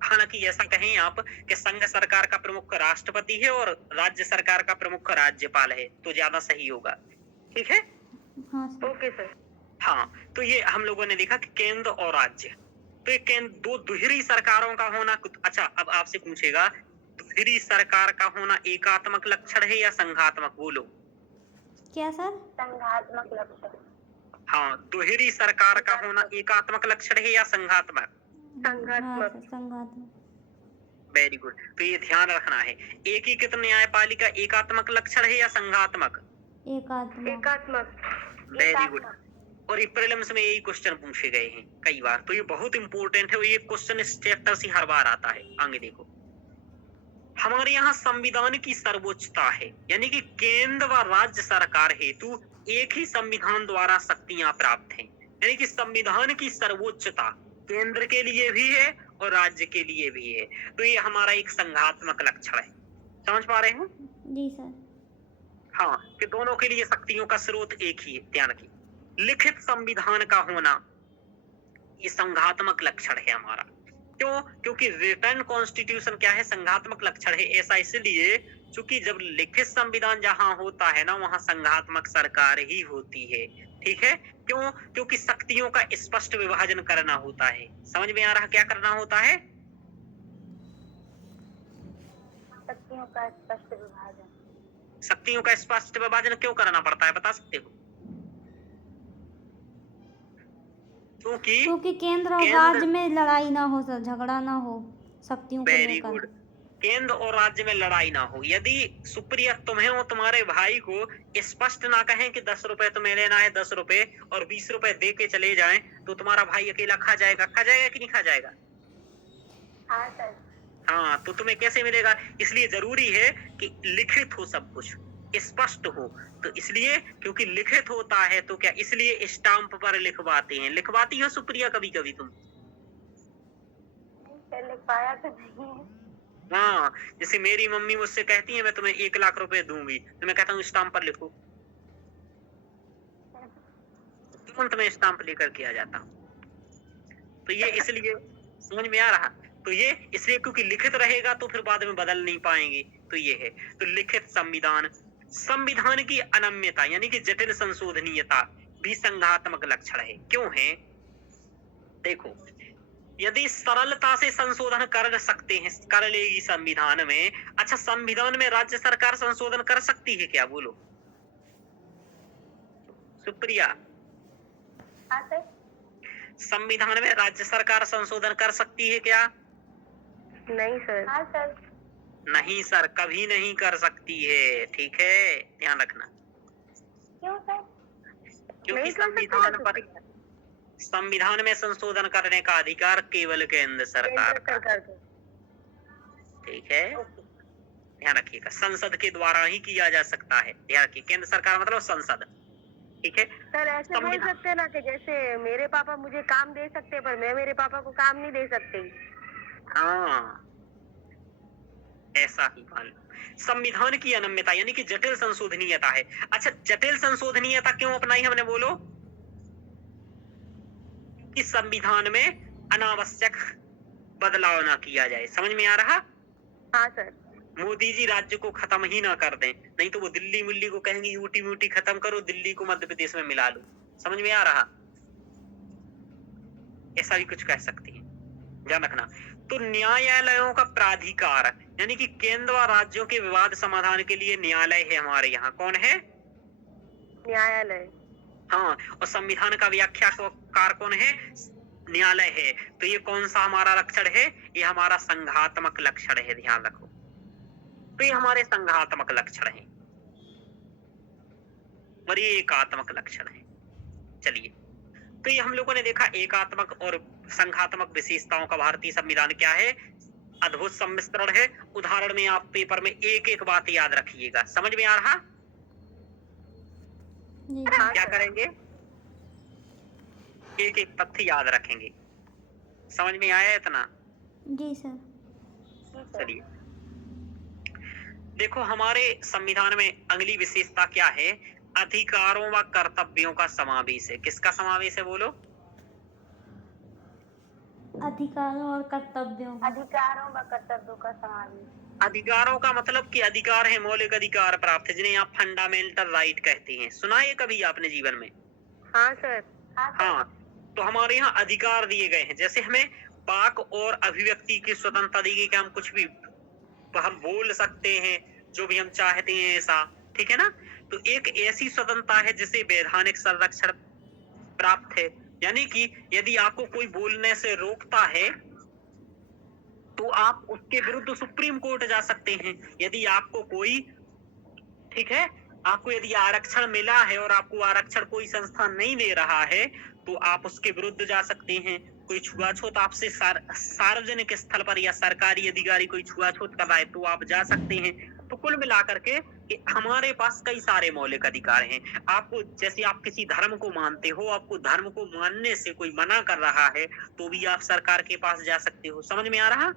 हालांकि ऐसा कहें आप कि संघ सरकार का प्रमुख राष्ट्रपति है और राज्य सरकार का प्रमुख राज्यपाल है तो ज्यादा सही होगा, ठीक है? हाँ सर। Okay sir. हाँ, तो ये हम लोगों ने देखा कि केंद्र और राज्य, तो ये दो दोहरी सरकारों का होना। अच्छा, अब आपसे पूछेगा दोहरी सरकार का होना एकात्मक लक्षण है या संघात्मक, बोलो? क्या सर? संघात्मक लक्षण। हाँ, दोहरी सरकार का होना एकात्मक लक्षण है या संघात्मक? संघात्मक। संघात्मक। वेरी गुड, तो ये ध्यान रखना है, एकीकृत न्यायपालिका एकात्मक लक्षण है या संघात्मक? एकात्मक। एकात्मक। वेरी गुड, और ये प्रीलिम्स में यही क्वेश्चन पूछे गए हैं कई बार, तो ये बहुत इंपॉर्टेंट है और ये क्वेश्चन इस चैप्टर से हर बार आता है। आगे देखो, हमारे यहाँ संविधान की सर्वोच्चता है, यानी कि केंद्र व राज्य सरकार हेतु एक ही संविधान द्वारा शक्तियां प्राप्त हैं, यानी कि संविधान की सर्वोच्चता केंद्र के लिए भी है और राज्य के लिए भी है, तो ये हमारा एक संघात्मक लक्षण है। समझ पा रहे हैं? जी सर। हाँ, कि दोनों के लिए शक्तियों का स्रोत एक ही है। ध्यान रखिए, लिखित संविधान का होना ये संघात्मक लक्षण है हमारा। क्यों? क्योंकि रिटर्न कॉन्स्टिट्यूशन क्या है, संघात्मक लक्षण है। ऐसा इसलिए क्योंकि जब लिखित संविधान जहां होता है ना, वहां संघात्मक सरकार ही होती है, ठीक है? क्यों? क्योंकि शक्तियों का स्पष्ट विभाजन करना होता है। समझ में आ रहा क्या करना होता है? शक्तियों का स्पष्ट विभाजन। शक्तियों का स्पष्ट विभाजन क्यों करना पड़ता है, बता सकते हो? क्योंकि केंद्र और राज्य में लड़ाई ना हो सर, झगड़ा ना हो शक्तियों को लेकर। वेरी गुड, केंद्र और राज्य में लड़ाई ना हो। यदि सुप्रिया तुम्हें और तुम्हारे भाई को स्पष्ट ना कहें कि 10 रुपए तुम्हें लेना है, 10 रुपए और 20 रुपए दे के चले जाएं, तो तुम्हारा भाई अकेला खा जाएगा कि नहीं खा जाएगा? हाँ सर। हाँ, तो तुम्हें कैसे मिलेगा? इसलिए जरूरी है कि लिखित हो सब कुछ, स्पष्ट हो। तो इसलिए क्योंकि लिखित होता है तो क्या, इसलिए स्टाम्प पर लिखवाते हैं। लिखवाती हो सुप्रिया कभी कभी तुम? लिख पाया तो नहीं है। हाँ, जैसे मेरी मम्मी मुझसे कहती है मैं तुम्हें 1 लाख रुपए दूंगी, तो मैं कहता हूँ स्टाम्प पर लिखो, तुरंत मैं स्टाम्प लेकर के आ जाता हूँ। तो ये इसलिए, समझ में आ रहा? तो ये इसलिए क्योंकि लिखित रहेगा तो फिर बाद में बदल नहीं पाएंगे, तो ये है। तो लिखित संविधान, संविधान की अनम्यता यानी कि जटिल संशोधनीयता भी संघात्मक लक्षण है। क्यों है? देखो, यदि सरलता से संशोधन कर सकते हैं, कर लेगी संविधान में। अच्छा, संविधान में राज्य सरकार संशोधन कर सकती है क्या, बोलो सुप्रिया? हाँ सर। संविधान में राज्य सरकार संशोधन कर सकती है क्या? नहीं सर। हाँ सर। नहीं सर, कभी नहीं कर सकती है, ठीक है? ध्यान रखना। क्यों सर? क्योंकि संविधान में संशोधन करने का अधिकार केवल केंद्र सरकार का, ठीक है? ध्यान रखिएगा, संसद के द्वारा ही किया जा सकता है। ध्यान रखिए, केंद्र सरकार मतलब संसद, ठीक है? सर ऐसे बोल सकते हैं ना कि जैसे मेरे पापा मुझे काम दे सकते हैं पर मैं मेरे पापा को काम नहीं दे सकती। हाँ, ऐसा ही मान लो। संविधान की अनम्यता यानी कि जटिल संशोधनीयता है। अच्छा, जटिल संशोधनीयता क्यों अपनाई हमने, बोलो? कि संविधान में अनावश्यक बदलाव ना किया जाए। समझ में आ रहा? हाँ सर। मोदी जी राज्य को खत्म ही ना कर दें, नहीं तो वो दिल्ली मुल्ली को कहेंगे यूटी म्यूटी खत्म करो, दिल्ली को मध्य प्रदेश में मिला लो। समझ में आ रहा? ऐसा भी कुछ कह सकती है। ध्यान रखना। तो न्यायालयों का प्राधिकार यानी कि केंद्र व राज्यों के विवाद समाधान के लिए न्यायालय है हमारे यहाँ। कौन है? न्यायालय। हाँ, और संविधान का व्याख्याकार कौन है? न्यायालय है। तो ये कौन सा हमारा लक्षण है? ये हमारा संघात्मक लक्षण है, ध्यान रखो। तो ये हमारे संघात्मक लक्षण है और ये एकात्मक लक्षण है। चलिए, तो ये हम लोगों ने देखा एकात्मक और संघात्मक विशेषताओं का भारतीय संविधान क्या है, अद्भुत सम्मिश्रण है। उदाहरण में आप पेपर में एक एक बात याद रखिएगा। समझ में आ रहा? जी क्या करेंगे? एक एक तथ्य याद रखेंगे। समझ में आया इतना? जी सर। चलिए, देखो हमारे संविधान में अगली विशेषता क्या है? अधिकारों व कर्तव्यों का समावेश है। किसका समावेश है बोलो? अधिकारों और कर्तव्यों का। अधिकारों व कर्तव्यों का समावेश। अधिकारों का मतलब कि अधिकार है, मौलिक अधिकार प्राप्त है, जिन्हें आप फंडामेंटल राइट कहते हैं। सुना है कभी आपने जीवन में? हाँ सर। हाँ, तो हमारे यहाँ अधिकार दिए गए हैं। जैसे हमें वाक और अभिव्यक्ति की स्वतंत्रता दी गई कि हम कुछ भी हम बोल सकते हैं, जो भी हम चाहते हैं ऐसा, ठीक है ना? तो एक ऐसी स्वतंत्रता है जिसे वैधानिक संरक्षण प्राप्त है। यानी कि यदि आपको कोई बोलने से रोकता है तो आप उसके विरुद्ध सुप्रीम कोर्ट जा सकते हैं। यदि आपको कोई, ठीक है, आपको यदि आरक्षण मिला है और आपको आरक्षण कोई संस्था नहीं दे रहा है तो आप उसके विरुद्ध जा सकते हैं। कोई छुआछूत आपसे सार्वजनिक स्थल पर या सरकारी अधिकारी कोई छुआछूत कर रहा है तो आप जा सकते हैं। तो कुल मिलाकर के कि हमारे पास कई सारे मौलिक अधिकार हैं। आपको, जैसे आप किसी धर्म को मानते हो, आपको धर्म को मानने से कोई मना कर रहा है तो भी आप सरकार के पास जा सकते हो। समझ में आ रहा?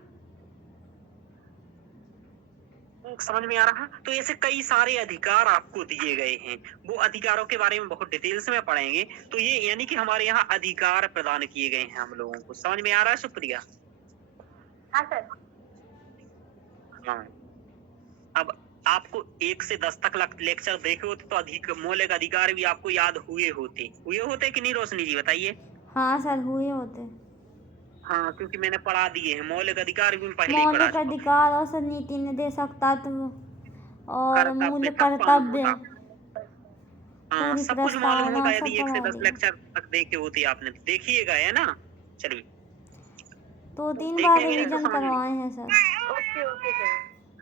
समझ में आ रहा? तो ऐसे कई सारे अधिकार आपको दिए गए हैं। वो अधिकारों के बारे में बहुत डिटेल्स में पढ़ेंगे। तो ये यानी कि हमारे यहाँ अधिकार प्रदान किए गए हैं हम लोगों को। समझ में आ रहा है सुप्रिया? हाँ सर। हाँ, अब आपको 1 से 10 तक लेक्चर देखे होते तो अधिक मौलिक अधिकार भी आपको याद हुए होते कि नहीं रोशनी जी, बताइए? हाँ सर, हुए होते। हाँ, क्योंकि मैंने पढ़ा दिए हैं। मौलिक अधिकार भी पहले ही पढ़ा मौलिक चुका। अधिकार और सर नीति निर्देशक तत्व और मूल सब मालूम कर्तव्य, होता। हाँ, पूरी सब कुछ मालूम प्रस्तावना होता सब यदि 1 से पढ़ा 10 दिया। लेक्चर तक देखे होते आपने। देखिएगा, है ना? चलिए, 2-3 बार देखेंगे नहीं तो रिवीजन समझ में। करवाए हैं सर। Okay okay sir.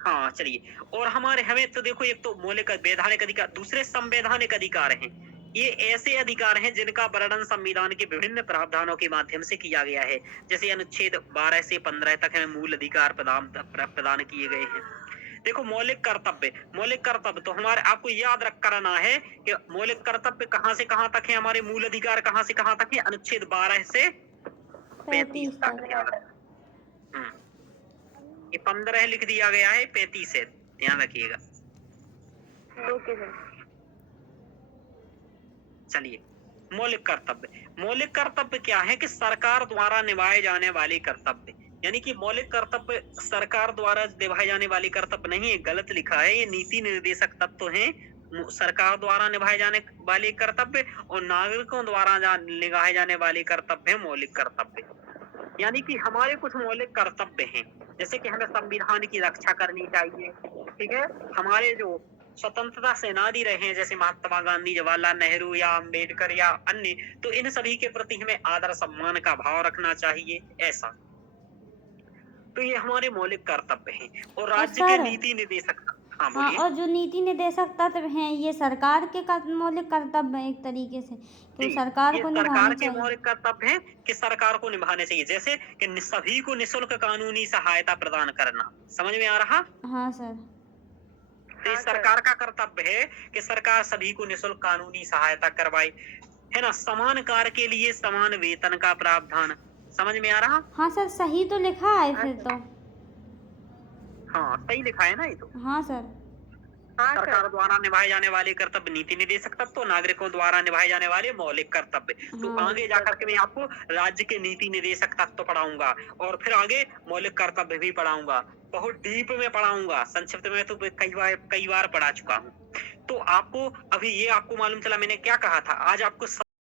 हाँ, चलिए, और हमें तो देखो, एक तो मौलिक वैधानिक अधिकार, दूसरे संवैधानिक अधिकार हैं। ये ऐसे अधिकार हैं जिनका वर्णन संविधान के विभिन्न प्रावधानों के माध्यम से किया गया है। जैसे अनुच्छेद 12 से 15 तक हमें मूल अधिकार प्रदान किए गए हैं। देखो, मौलिक कर्तव्य तो हमारे आपको याद रख करना है कि मौलिक कर्तव्य कहाँ से कहाँ तक है, हमारे मूल अधिकार कहाँ से कहाँ तक है। अनुच्छेद 12 से 35 तक। ये 15 लिख दिया गया है, 35 है, ध्यान रखिएगा। Okay sir. चलिए, मौलिक कर्तव्य क्या है कि सरकार द्वारा निभाए जाने वाले कर्तव्य। यानी कि मौलिक कर्तव्य सरकार द्वारा निभाए जाने वाले कर्तव्य नहीं है, गलत लिखा है। ये नीति निर्देशक तत्व हैं। सरकार द्वारा निभाए जाने वाले कर्तव्य और नागरिकों द्वारा निभाए जाने वाले कर्तव्य है मौलिक कर्तव्य। यानी कि हमारे कुछ मौलिक कर्तव्य हैं, जैसे कि हमें संविधान की रक्षा करनी चाहिए, ठीक है। हमारे जो स्वतंत्रता सेनानी रहे हैं, जैसे महात्मा गांधी, जवाहरलाल नेहरू या अम्बेडकर या अन्य, तो इन सभी के प्रति हमें आदर सम्मान का भाव रखना चाहिए, ऐसा। तो ये हमारे मौलिक कर्तव्य हैं। और राज्य के नीति निर्देशक, हाँ बोलिए। और जो नीति निर्देशक तत्व हैं ये सरकार के मौलिक कर्तव्य है एक तरीके से, कि सरकार को निभाने चाहिए। मौलिक कर्तव्य है कि सरकार को निभाने चाहिए, जैसे कि सभी को निःशुल्क कानूनी सहायता प्रदान करना। समझ में आ रहा? हाँ सर। तो सरकार का कर्तव्य है कि सरकार सभी को निःशुल्क कानूनी सहायता करवाए, है ना। समान कार्य के लिए समान वेतन का प्रावधान। समझ में आ रहा? हाँ सर, सही तो लिखा है फिर तो। हाँ, सही लिखा है ना ये तो। हाँ सर। सरकार द्वारा निभाए जाने वाले कर्तव्य नीति निर्देशक तत्व, नागरिकों द्वारा निभाए जाने वाले मौलिक कर्तव्य। तो आगे जाकर के मैं आपको राज्य के नीति निर्देशक तत्व पढ़ाऊंगा और फिर आगे मौलिक कर्तव्य भी पढ़ाऊंगा। बहुत डीप में पढ़ाऊंगा, संक्षिप्त में तो कई बार पढ़ा चुका हूँ। तो आपको अभी ये आपको मालूम चला मैंने क्या कहा था। आज आपको